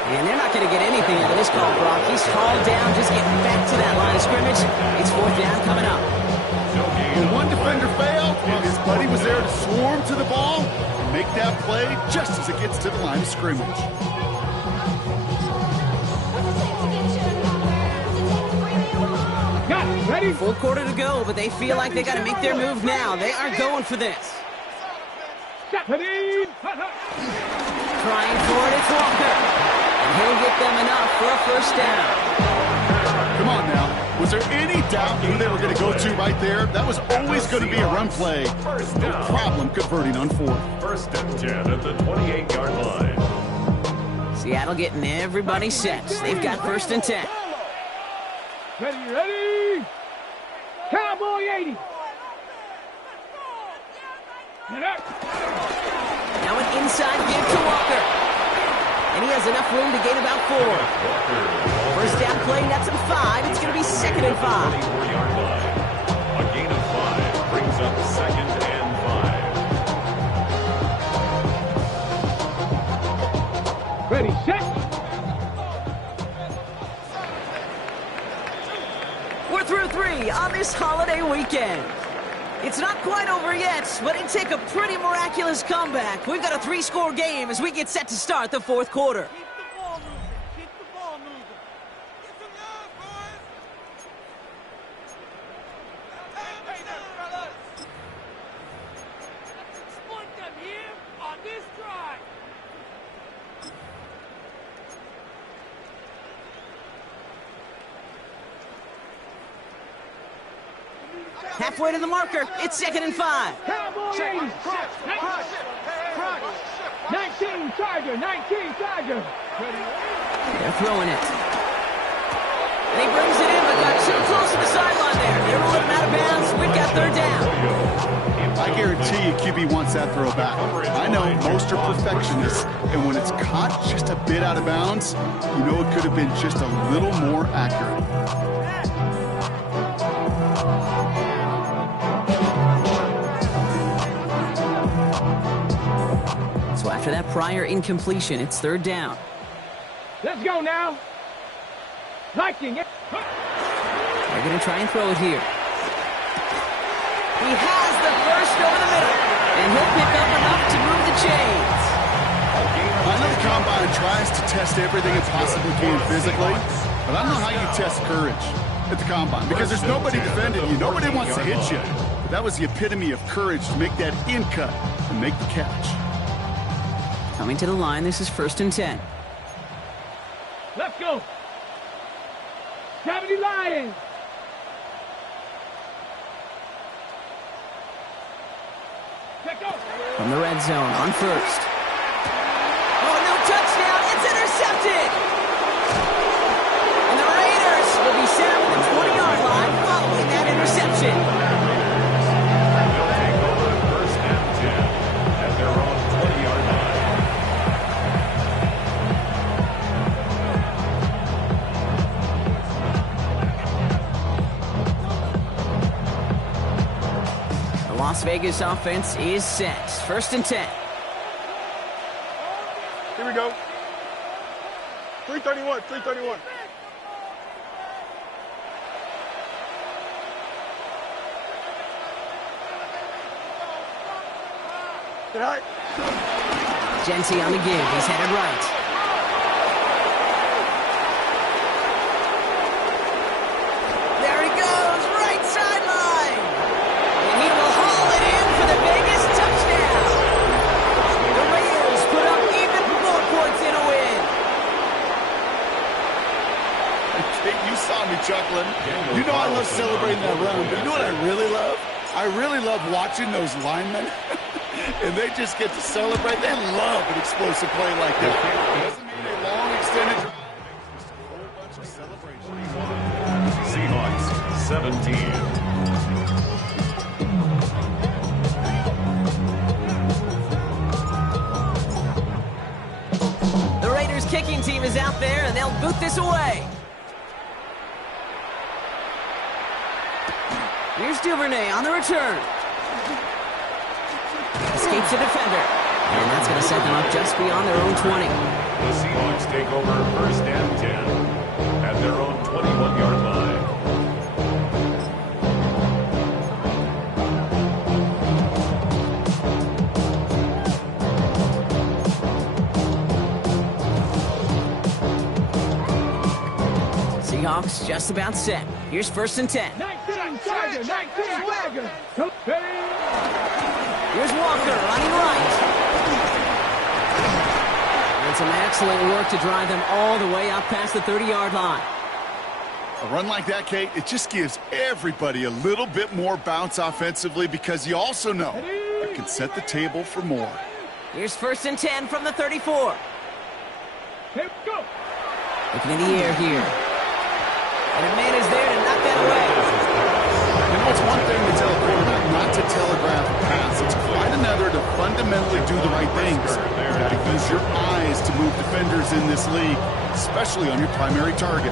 And they're not going to get anything out of this call, Brock. He's hauled down, just getting back to that line of scrimmage. It's 4th down coming up. When one defender failed, his buddy was there to swarm to the ball and make that play just as it gets to the line of scrimmage. Got it. Ready. Full quarter to go, but they feel like they got to make their move now. They are going for this. Ready. Trying for it, it's Walker. And he'll get them enough for a first down. Come on now. Was there any doubt who they were going to go to right there? That was always going to be a run play. No problem converting on 4th. 1st and 10 at the 28-yard line. Seattle getting everybody set. They've got 1st and 10. Ready, ready. Cowboy 80. Now an inside give to Walker. And he has enough room to gain about 4. First down play, that's him 5. It's going to be 2nd and 5. 24-yard line. A gain of 5 brings up 2nd and 5. Ready, set. We're through 3 on this holiday weekend. It's not quite over yet, but it'd take a pretty miraculous comeback. We've got a 3-score game as we get set to start the 4th quarter. Keep the ball moving. Keep the ball moving. Get some yards, boys. Exploit them here on this drive. Halfway to the marker, it's 2nd and 5. Cowboy 80. 19 Charger, 19 Charger. They're throwing it. And he brings it in, but got too close to the sideline there. They roll him out of bounds. We've got 3rd down. I guarantee you QB wants that throw back. I know most are perfectionists, and when it's caught just a bit out of bounds, you know it could have been just a little more accurate. So after that prior incompletion, it's 3rd down. Let's go now. Liking it. They're going to try and throw it here. He has the first over the middle, and he'll pick up enough to move the chains. I know the Combine tries to test everything it possibly can physically, but I don't know how you test courage at the Combine because there's nobody defending you. Nobody wants to hit you. But that was the epitome of courage to make that in cut and make the catch. Coming to the line, this is 1st and 10. Let's go. 70 Lions. Let's go. From the red zone on 1st. Oh, no touchdown. It's intercepted. And the Raiders will be set up at the 20-yard line following that interception. They'll take over 1st and 10 at their own 20-yard line. The Las Vegas offense is set. 1st and 10. Here we go. 331, 331. Get high. Genty on the give. He's headed right. There he goes, right sideline. And he will haul it in for the Vegas touchdown. The Raiders put up even more points in a win. You saw me chuckling. You know I love celebrating that run, but you know what I really love? I really love watching those linemen. And they just get to celebrate. They love an explosive play like that. It doesn't mean a long extended drive. Just a whole bunch of celebration. Seahawks 17. The Raiders kicking team is out there, and they'll boot this away. Here's Duvernay on the return. Escapes the defender. And that's going to set them up just beyond their own 20. The Seahawks take over 1st and 10 at their own 21-yard line. Seahawks just about set. Here's 1st and 10. 19 Tiger, 19 Swagger. Here's Walker running right. And some excellent work to drive them all the way up past the 30-yard line. A run like that, Kate, it just gives everybody a little bit more bounce offensively because you also know it can set the table for more. Here's 1st and 10 from the 34. Here we go. Looking in the air here. And a man is there to knock that away. You know, it's one thing to tell a quarterback not to telegraph a pass. It's quite another to fundamentally do the right things. You have to use your eyes to move defenders in this league, especially on your primary target.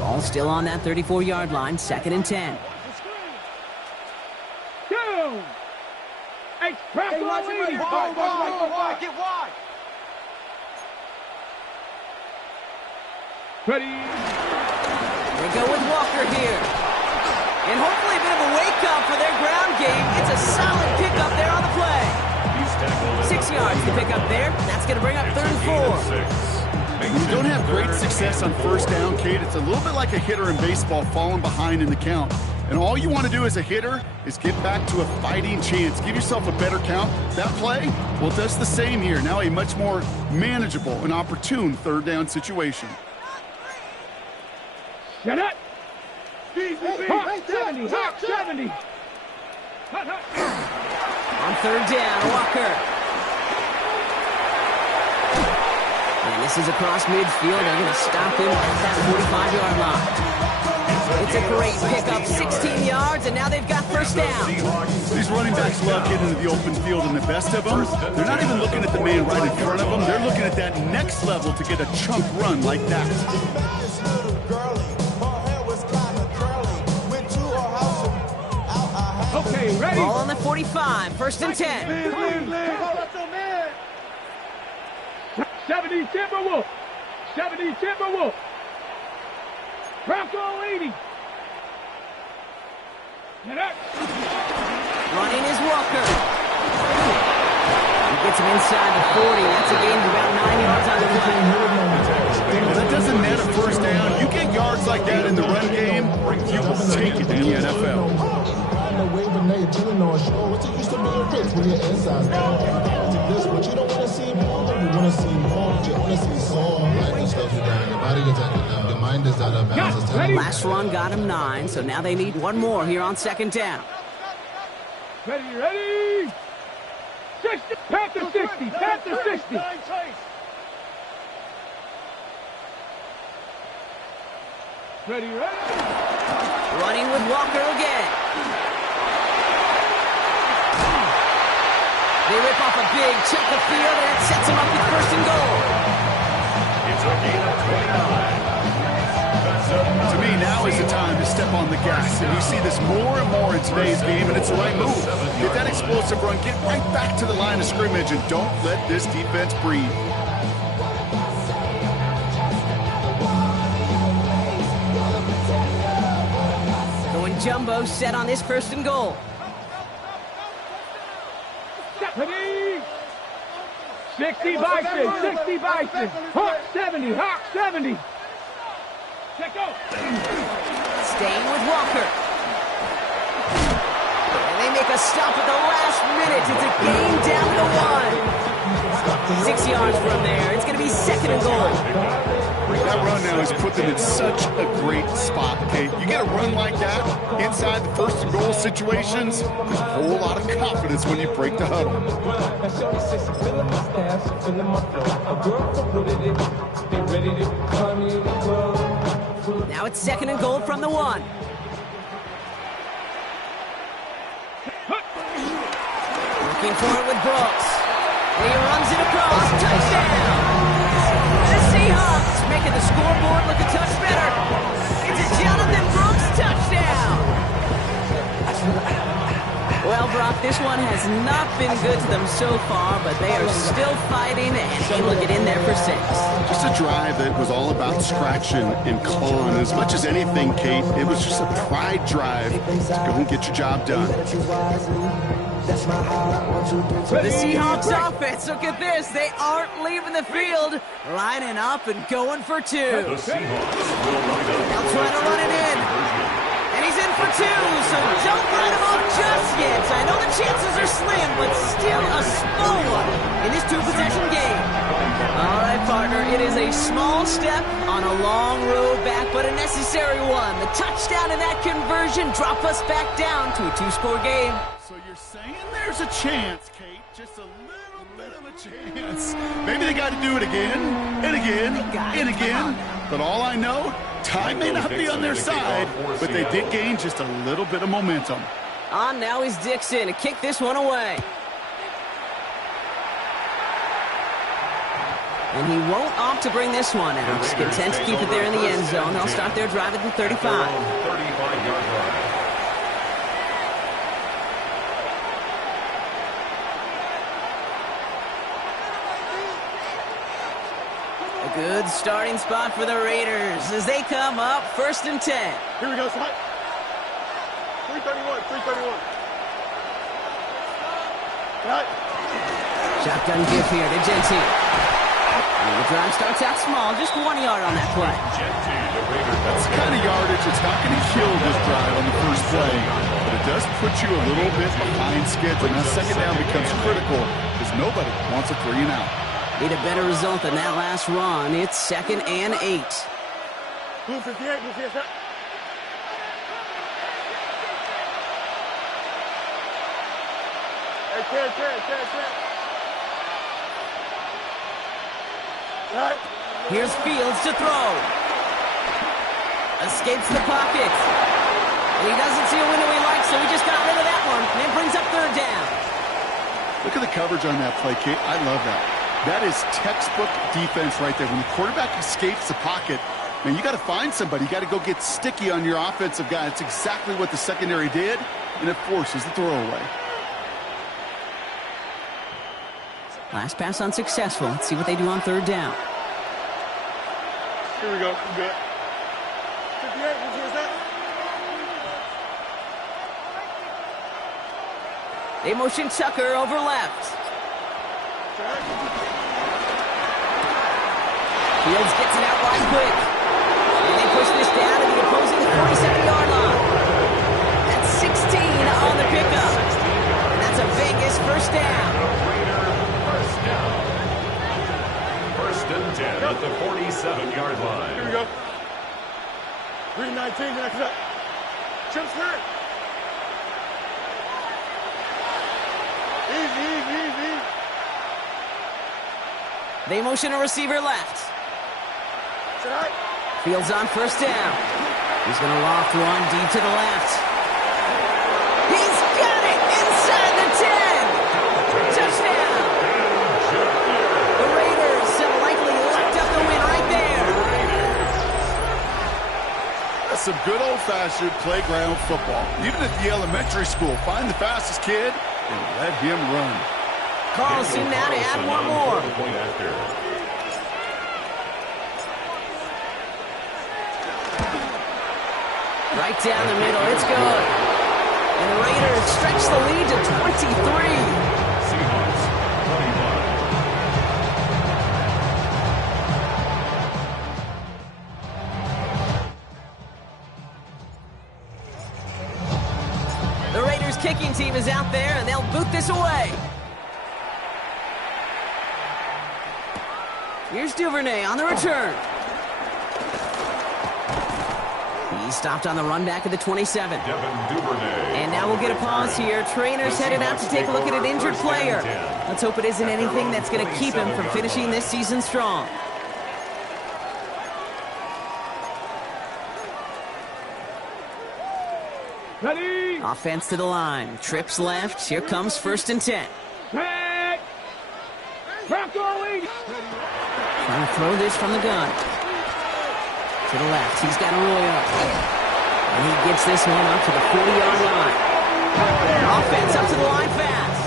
Ball still on that 34-yard line, 2nd and 10. Go. Hey, watch it, get wide. Ready. They go with Walker here. And hopefully a bit of a wake-up for their ground game. It's a solid pickup there on the play. 6 yards to pick up there. That's going to bring up 3rd and 4. When you don't have great success on 1st down, Kate, it's a little bit like a hitter in baseball falling behind in the count. And all you want to do as a hitter is get back to a fighting chance. Give yourself a better count. That play, well, it does the same here. Now a much more manageable and opportune 3rd down situation. Shut up. Hawk 70, Hawk 70. On 3rd down, Walker. And this is across midfield. They're going to stop him at that 45-yard line. It's a great pickup, 16 yards, and now they've got 1st down. These running backs love getting into the open field, and the best of them, they're not even looking at the man right in front of them. They're looking at that next level to get a chunk run like that. Okay, ready. Ball on the 45, 1st and 10. 70 Timberwolf. 70 Timberwolf. Bronco 80. Running is Walker. He gets him inside the 40. That's a gain of about 9 yards on the play. That doesn't net a 1st down. You get yards like that in the run game, You will take it in the NFL. Last run got him 9, so now they need one more here on second down. Ready? 60, Panther 60, Panther 60. Ready? Running with Walker again. They rip off a big chunk of field, and it sets them up with first and goal. It's a gain of 29. To me, now is the time to step on the gas, and you see this more and more in today's game, and it's the right move. Get that explosive run, get right back to the line of scrimmage, and don't let this defense breathe. Going jumbo set on this first and goal. Ready? 60 Bison, 60 Bison. Hawk 70, Hawk 70. Check go. Staying with Walker. And they make a stop at the last minute. It's a gain down to 1. 6 yards from there. It's going to be second and goal. That run now has put them in such a great spot, okay? You get a run like that inside the first and goal situations, there's a whole lot of confidence when you break the huddle. Now it's second and goal from the 1. Looking for it with Brooks. He runs it across. Touchdown! The Seahawks making the scoreboard look a touch better. It's a Jonathan Brooks touchdown! Well, Brock, this one has not been good to them so far, but they are still fighting and able to get in there for 6. Just a drive that was all about scratching and clawing. As much as anything, Kate, it was just a pride drive to go and get your job done. The Seahawks offense, look at this. They aren't leaving the field, lining up and going for 2. The Seahawks will line up. They'll try to run it in. And he's in for 2, so don't write him off just yet. I know the chances are slim, but still a small one in this 2-possession game. All right, partner, it is a small step on a long road back, but a necessary one. The touchdown and that conversion drop us back down to a 2-score game. So you're saying there's a chance, Kate, just a little bit of a chance. Maybe they got to do it again, and again, and again. But all I know, time may not be on their side, but they did gain just a little bit of momentum. On now is Dixon to kick this one away. And he won't opt to bring this one out. He's content to keep it there in the end zone. They'll start their drive at the 35. 35-yard line. A good starting spot for the Raiders as they come up first and 10. Here we go, slide. 331, 331. Right. Shotgun give here to Genty. And the drive starts out small, just 1 yard on that play. That's the kind of yardage that's not going to kill this drive on the first play, but it does put you a little bit behind schedule. Now second down becomes critical because nobody wants a 3 and out. Need a better result than that last run. It's second and 8. Blue 58, blue 58. Hey, 10. Right. Here's Fields to throw. Escapes the pocket. And he doesn't see a window he likes, so he just got rid of that one. And it brings up third down. Look at the coverage on that play, Kate. I love that. That is textbook defense right there. When the quarterback escapes the pocket, man, you got to find somebody. You got to go get sticky on your offensive guy. That's exactly what the secondary did, and it forces the throwaway. Last pass unsuccessful. Let's see what they do on third down. Here we go. Good. 58, what's that? They motion Tucker over left. Fields gets it out wide quick. And they push this down to the opposing 47-yard Green 19, next up. Chip's hurt. Easy. They motion a receiver left. Shot. Fields on first down. He's going to loft one deep to the left. He's got it inside the 10. Touchdown. The Raiders have likely locked up the win right there. That's some good old-fashioned playground football. Even at the elementary school, find the fastest kid and let him run. Carlson now to add one more. Point after. Right down the middle, it's good. And the Raiders stretch the lead to 23. Seahawks 21. The Raiders kicking team is out there, and they'll boot this away. Here's Duvernay on the return. He stopped on the run back at the 27. Devin Duvernay. And now we'll get a pause here. Trainers headed out to take a look at an injured player. Let's hope it isn't anything that's going to keep him from finishing this season strong. Ready. Offense to the line. Trips left. Here comes 1st and 10. Back. Back going. Trying to throw this from the gun. To the left. He's got Arroyo. And he gets this one up to the 40-yard line. Offense up to the line fast.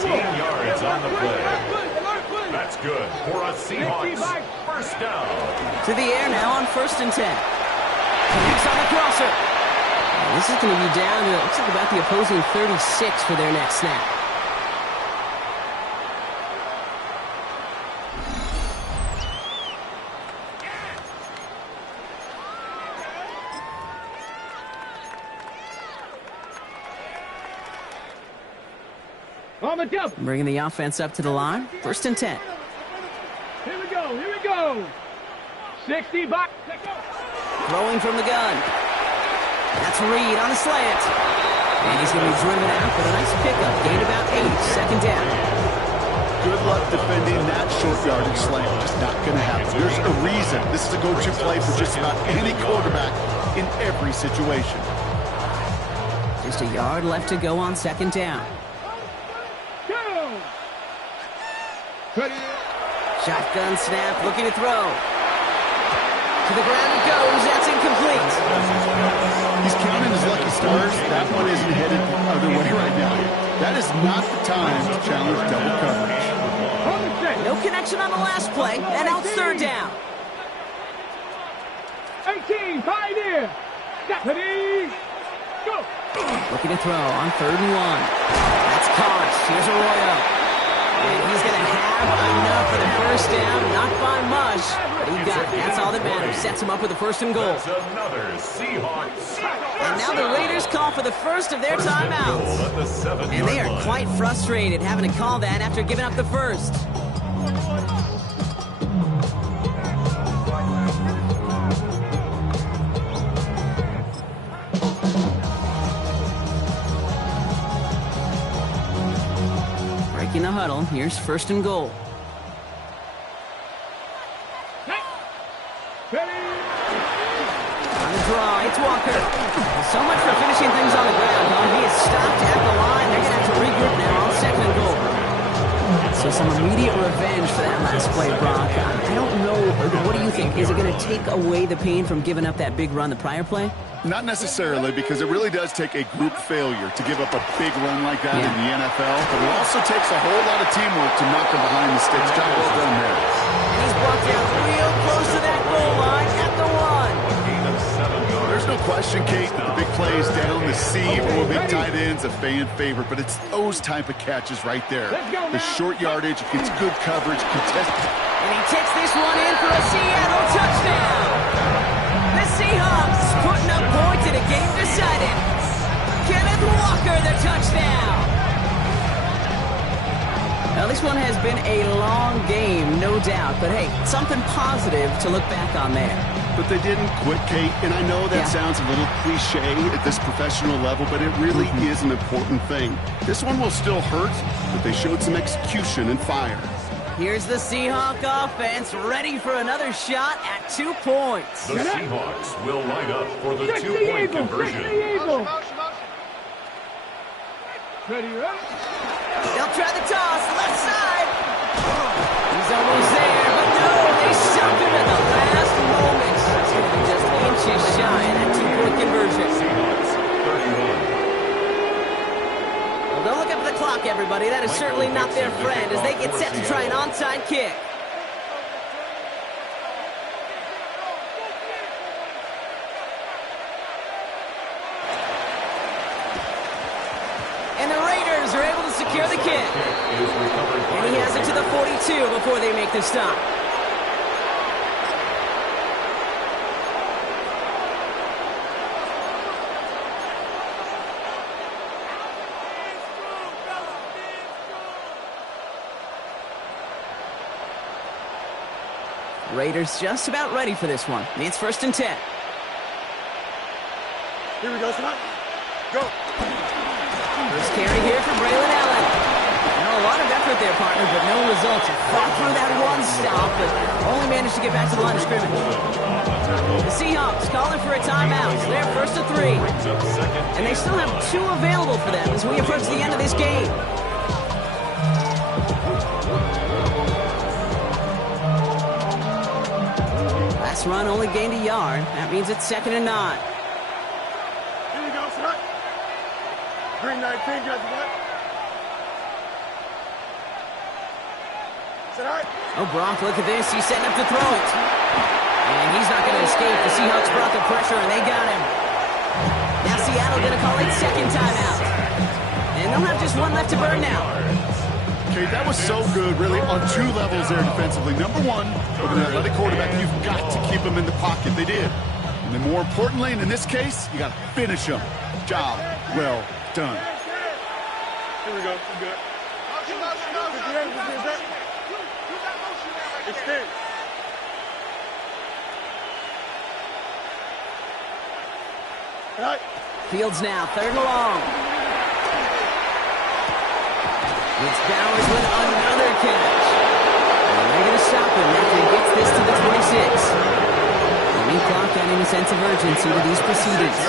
13 yards on the play. That's good for a Seahawks first down. To the air now on 1st and 10. Connects on the crosser. And this is going to be down to, it looks like about the opposing 36 for their next snap. On the double. Bringing the offense up to the line. 1st and 10. Here we go. 60 back. Throwing from the gun. That's Reed on the slant. And he's going to be driven out with a nice pickup. Gain about 8. 2nd down. Good luck defending that short yardage slant. Just not going to happen. There's a reason. This is a go-to play for just about any quarterback in every situation. Just a yard left to go on 2nd down. Shotgun snap, looking to throw. To the ground it goes. That's incomplete. He's counting his lucky stars. That one isn't headed the other way right now. That is not the time to challenge double coverage. No connection on the last play, and now it's 3rd down. 18, 5 here. Ready, go. Looking to throw on 3rd and 1. That's caught. Here's Arroyo. And he's going to have enough for the first down. Not by much, but he got it. That's all that matters. Sets him up with a 1st and goal. That's another Seahawks. And now the Raiders call for the first of their timeouts. At the 7-yard And they are line. quite frustrated having to call that after giving up the first. Breaking the huddle. Here's 1st and goal. On the draw, it's Walker. So much for finishing things on the ground, huh? He is stopped at the line. They're going to have to regroup now on 2nd and goal. So some immediate revenge for that last play, Brock. I don't know. What do you think? Is it going to take away the pain from giving up that big run the prior play? Not necessarily, because it really does take a group failure to give up a big run like that in the NFL. But it also takes a whole lot of teamwork to knock them behind the sticks. Job well done there. And he's brought down real close to that goal line at the 1. Gain of 7 yards. There's no question, Kate, that the big plays down the seam or big tight ends a fan favorite, but it's those type of catches right there. The short yardage, gets good coverage, contested. And he takes this one in for a Seattle touchdown. The Seahawks putting up points in a game decided. Kenneth Walker, the touchdown. Well, this This one has been a long game, no doubt. But, hey, something positive to look back on there. But they didn't quit, Kate, and I know that sounds a little cliche at this professional level, but it really is an important thing. This one will still hurt, but they showed some execution and fire. Here's the Seahawk offense, ready for another shot at 2 points. The Seahawks will line up for the 2-point conversion. Ready, ready? They'll try the toss, left side. He's almost there, but no, they stopped him at the last moment. He's going to be just inches shy of that 2-point conversion. Seahawks, 31. Well, don't look up at the clock, everybody. That is certainly not their friend as they get set to try an onside kick. And the Raiders are able to secure the kick. And he has it to the 42 before they make the stop. Raiders just about ready for this one. It's 1st and 10. Here we go, son. Go. First carry here for Braylon Allen. A lot of effort there, partner, but no results. Fought through that one stop, but only managed to get back to the line of scrimmage. The Seahawks calling for a timeout. They're 1st and 3. And they still have 2 available for them as we approach the end of this game. Last run only gained a yard. That means it's 2nd and 9. Here we go, son. Green 19, got the what? Oh, Brock, look at this. He's setting up to throw it. And he's not going to escape. The Seahawks brought the pressure, and they got him. Now Seattle going to call it 2nd timeout. And they'll have just 1 left to burn now. Okay, that was so good, really, on 2 levels there defensively. Number 1, with an athletic quarterback, you've got to keep him in the pocket. They did. And then more importantly, and in this case, you got to finish him. Job well done. Here we go. We good. Extend. Right. Fields now, 3rd and long. It's Bowers with another catch. And they're going to stop him after he gets this to the 26. Any clock adding a sense of urgency to these proceedings.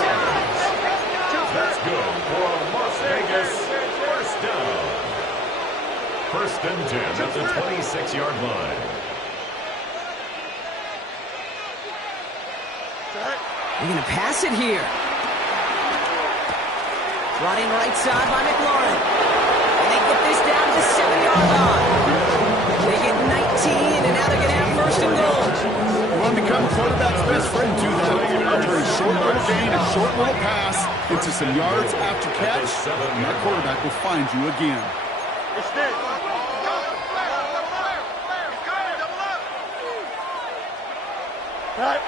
That's good for Las Vegas. 1st down. 1st and 10 at the 26-yard line. They're going to pass it here. Brought in right side by McLaurin. And they get this down to the 7-yard line. They get 19, and now they're going to have 1st and goal. You want to become a quarterback's best friend, do that. Turn short little gain, a short little pass into some yards after catch, and that quarterback will find you again. Extend. Right.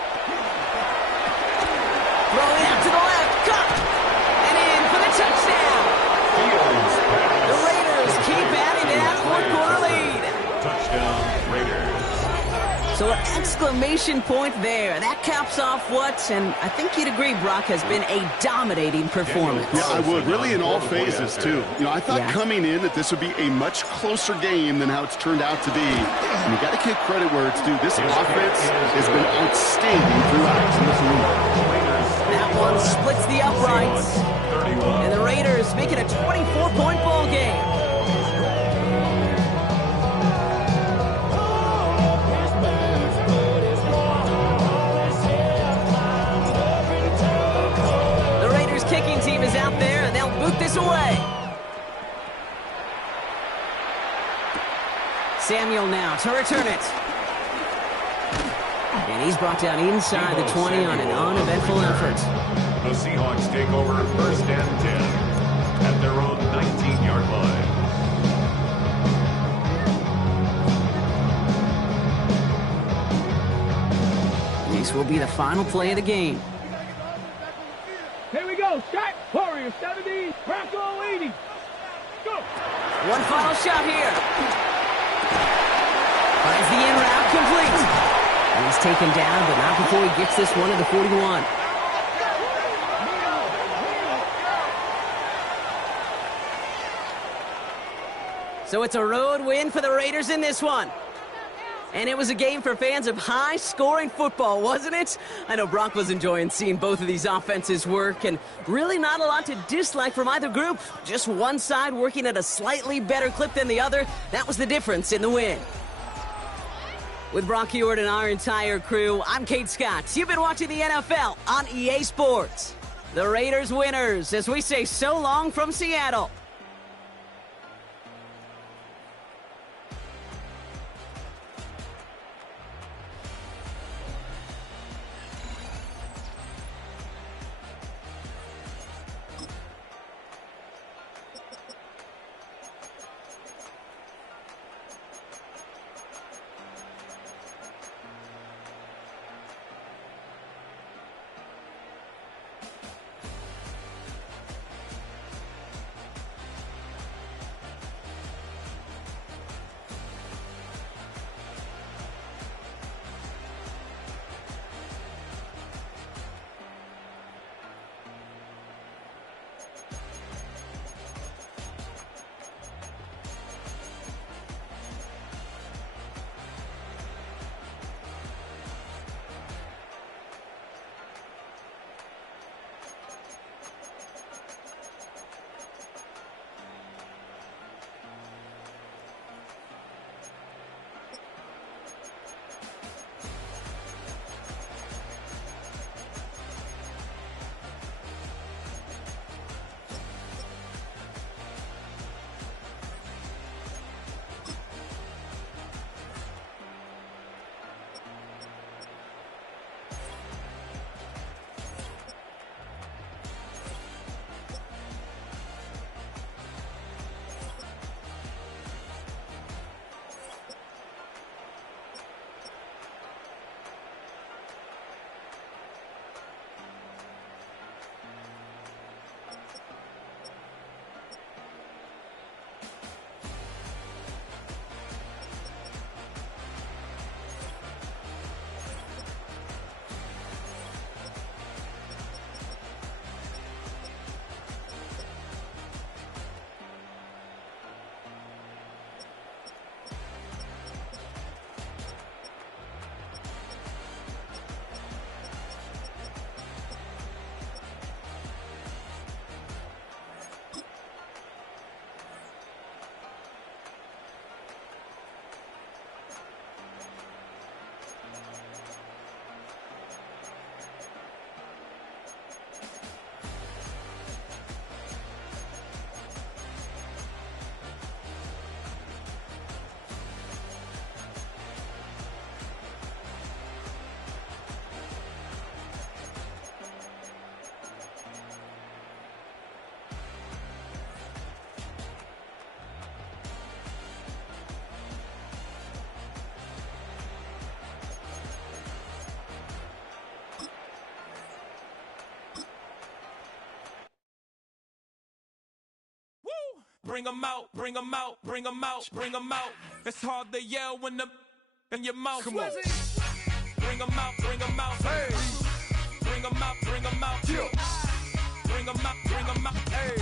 Throwing out to the left. Cut. And in for the touchdown. The Raiders keep adding to that 4th-quarter lead. Touchdown, Raiders. So an exclamation point there. That caps off what, and I think you'd agree, Brock, has been a dominating performance. Yeah, I would. Really in all phases, too. You know, I thought coming in that this would be a much closer game than how it's turned out to be. And you got to give credit where it's due. This offense has been outstanding throughout. That one splits the uprights. And the Raiders make it a 24-point ball game. The Raiders kicking team is out there, and they'll boot this away. Samuel now to return it. And he's brought down inside the 20 on an uneventful effort. The Seahawks take over 1st and 10 at their own 19-yard line. This will be the final play of the game. Here we go. Strike. Warrior 70. Bronco 80. One final shot here. Finds the in route complete. And he's taken down, but not before he gets this one to the 41. So it's a road win for the Raiders in this one. And it was a game for fans of high-scoring football, wasn't it? I know Brock was enjoying seeing both of these offenses work, and really not a lot to dislike from either group. Just one side working at a slightly better clip than the other. That was the difference in the win. With Brock Hewitt and our entire crew, I'm Kate Scott. You've been watching the NFL on EA Sports. The Raiders winners, as we say so long from Seattle. Bring 'em out, bring 'em out, bring 'em out, bring 'em out. It's hard to yell when the in your mouth. Come on. Bring 'em out, bring 'em out. Hey. Bring 'em out, bring 'em out. Yeah. Bring 'em out, bring 'em out. Hey.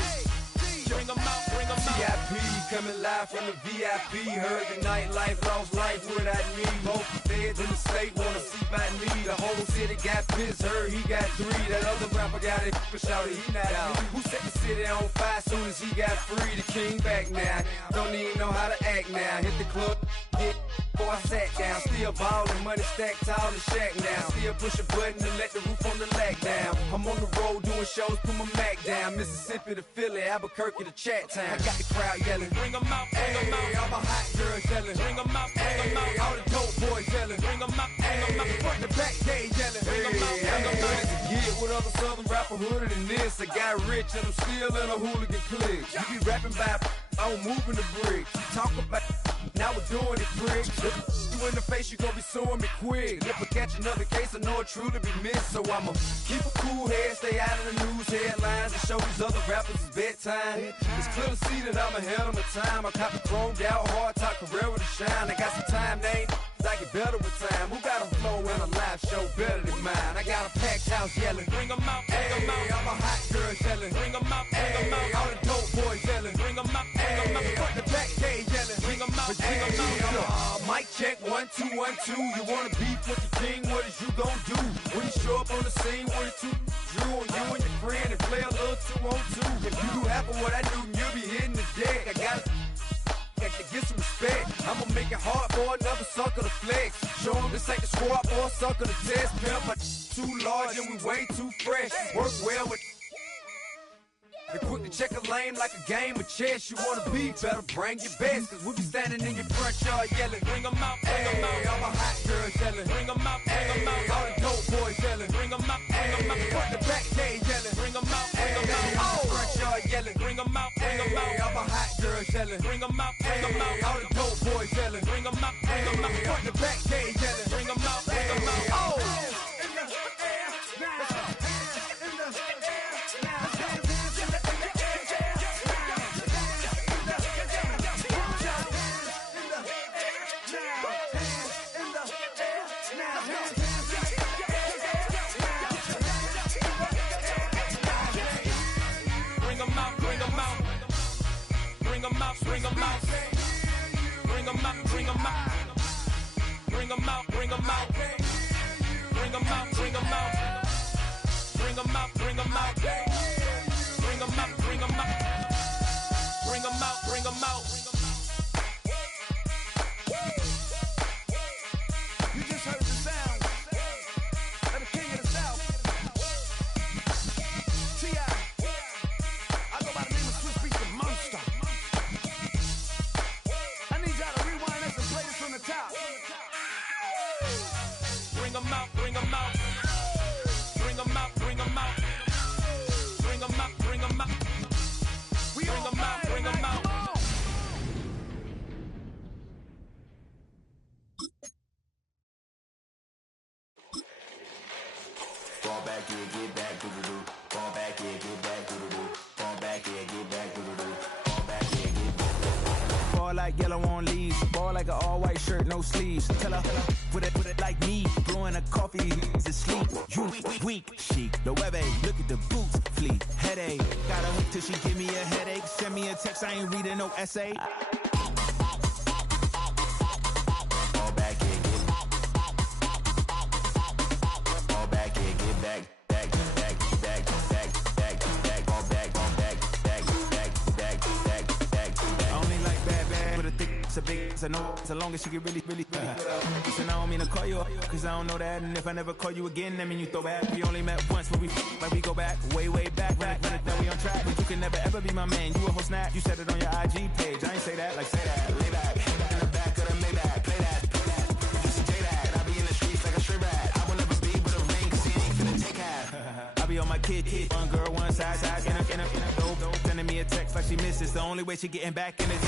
Bring 'em out, bring 'em out. VIP coming live from the VIP. Heard the nightlife, lost life without me. Both feds in the state wanna see by me. The whole city got pissed, heard he got 3. That other rapper got it, for shouted he not out. Who set the city on fire soon as he got free? The king back now, don't even know how to act now. Hit the club, get before I sat down. Still ballin', money stacked tall in the shack now. Still push a button and let the roof on the lack down. I'm on the road doing shows, put my Mac down. Mississippi to Philly, Albuquerque to Chat Town. I got the crowd yelling, bring 'em out, bring 'em out. All my hot girls yelling, bring 'em out, bring 'em out. All the dope boys yelling, bring 'em out, bring 'em out. Front to back, they yelling, bring 'em out, bring 'em out. Get with other southern rapper hooded than this. I got rich and I'm still in a hooligan clique. You be rapping by, I don't move in the bricks. You talk about now we're doing it, prick. You in the face, you gon' be suing me quick. If I catch another case, I know it truly be missed. So I'ma keep a cool head, stay out of the news headlines, and show these other rappers it's bedtime. It's clear to see that I'm ahead of my time. I cop a chromed out, hard top career with a shine. I got some time, they ain't I get better with time. Who got a flow and a live show better than mine? I got a packed house yelling, bring 'em out, bring 'em out. I'm a hot girl yelling, bring 'em out, bring 'em out. All the dope boys yelling, bring 'em out, bring 'em out. Fuck the back gay yelling, bring 'em out, bring 'em out. Mic check 1 2 1 2. You wanna beef with the king? What is you gon' do when you show up on the scene with a two? You and your friend and play a little 2 on 2. If you do half of what I do, you'll be hitting the deck. I got to get some respect. I'ma make it hard for another sucker to flex. Show him this ain't the squad for a sucker to test. Pimp, but too large and we way too fresh. Work well with and quick to check a lane like a game of chess. You wanna be better, bring your best. Cause we be standing in your front yard yelling, bring 'em out, bring 'em out. All my hot girls yelling, bring 'em out, bring 'em out. All the dope boys yelling, bring 'em out, bring 'em out. Front the back gate yelling, bring 'em out, bring 'em out. All the front yard yelling, bring 'em out, bring 'em out. All my hot girls yelling, bring 'em out, bring 'em out. All the dope boys yelling, bring 'em out, bring 'em out. Front the back gate yelling, bring 'em out, bring 'em out. Oh! Bring 'em out, bring 'em out. Bring 'em out, bring 'em out. Bring 'em out, bring 'em out. Bring 'em out, bring 'em out. Bring 'em out, bring 'em out. Bring 'em out, bring 'em out. Bring 'em out, bring 'em out. You just heard the sound of the king of the South. T.I. I go by the name of Swiss Beats the Monster. I need y'all to rewind this and play this from the top. Bring 'em out, bring 'em out. Bring 'em out, bring 'em out. Bring 'em out, bring 'em out. Bring 'em out, bring 'em out. Fall back here, get back, doo-doo-doo. Fall back here, get back, doo-doo-doo. Fall back here, get back, doo-doo-doo. Fall back here, get back. Ball like yellow on leaves. Ball like an all-white shirt, no sleeves. Tell her, put it like me. Blowing a coffee, to sleep. You weak, chic. The web look at the boots, fleet. Headache. Got a hook till she give me a headache. Send me a text, I ain't reading no essay. Fall back here, get back. Fall back here, get back. Back, back, back, back, back, back. Fall back, fall back, back, back, back, back, back, back. I only like bad, but a thick, it's a big, it's a no, so long as she get really put up. Listen, I don't mean to call you up, cause I don't know that, and if I never call you again, that mean you throw back. We only met once, but we go back, way back, run it, that we on track, but you can never ever be my man. You a whole snap, you said it on your IG page, I ain't say that, like say that, lay back, in the back of the Maybach, play that, you see J-Dad, I be in the streets like a stray rat, I will never be with a ring, cause he ain't finna take half. I be on my kid, one girl, one side, in a dope, sending me a text like she misses, the only way she getting back in it,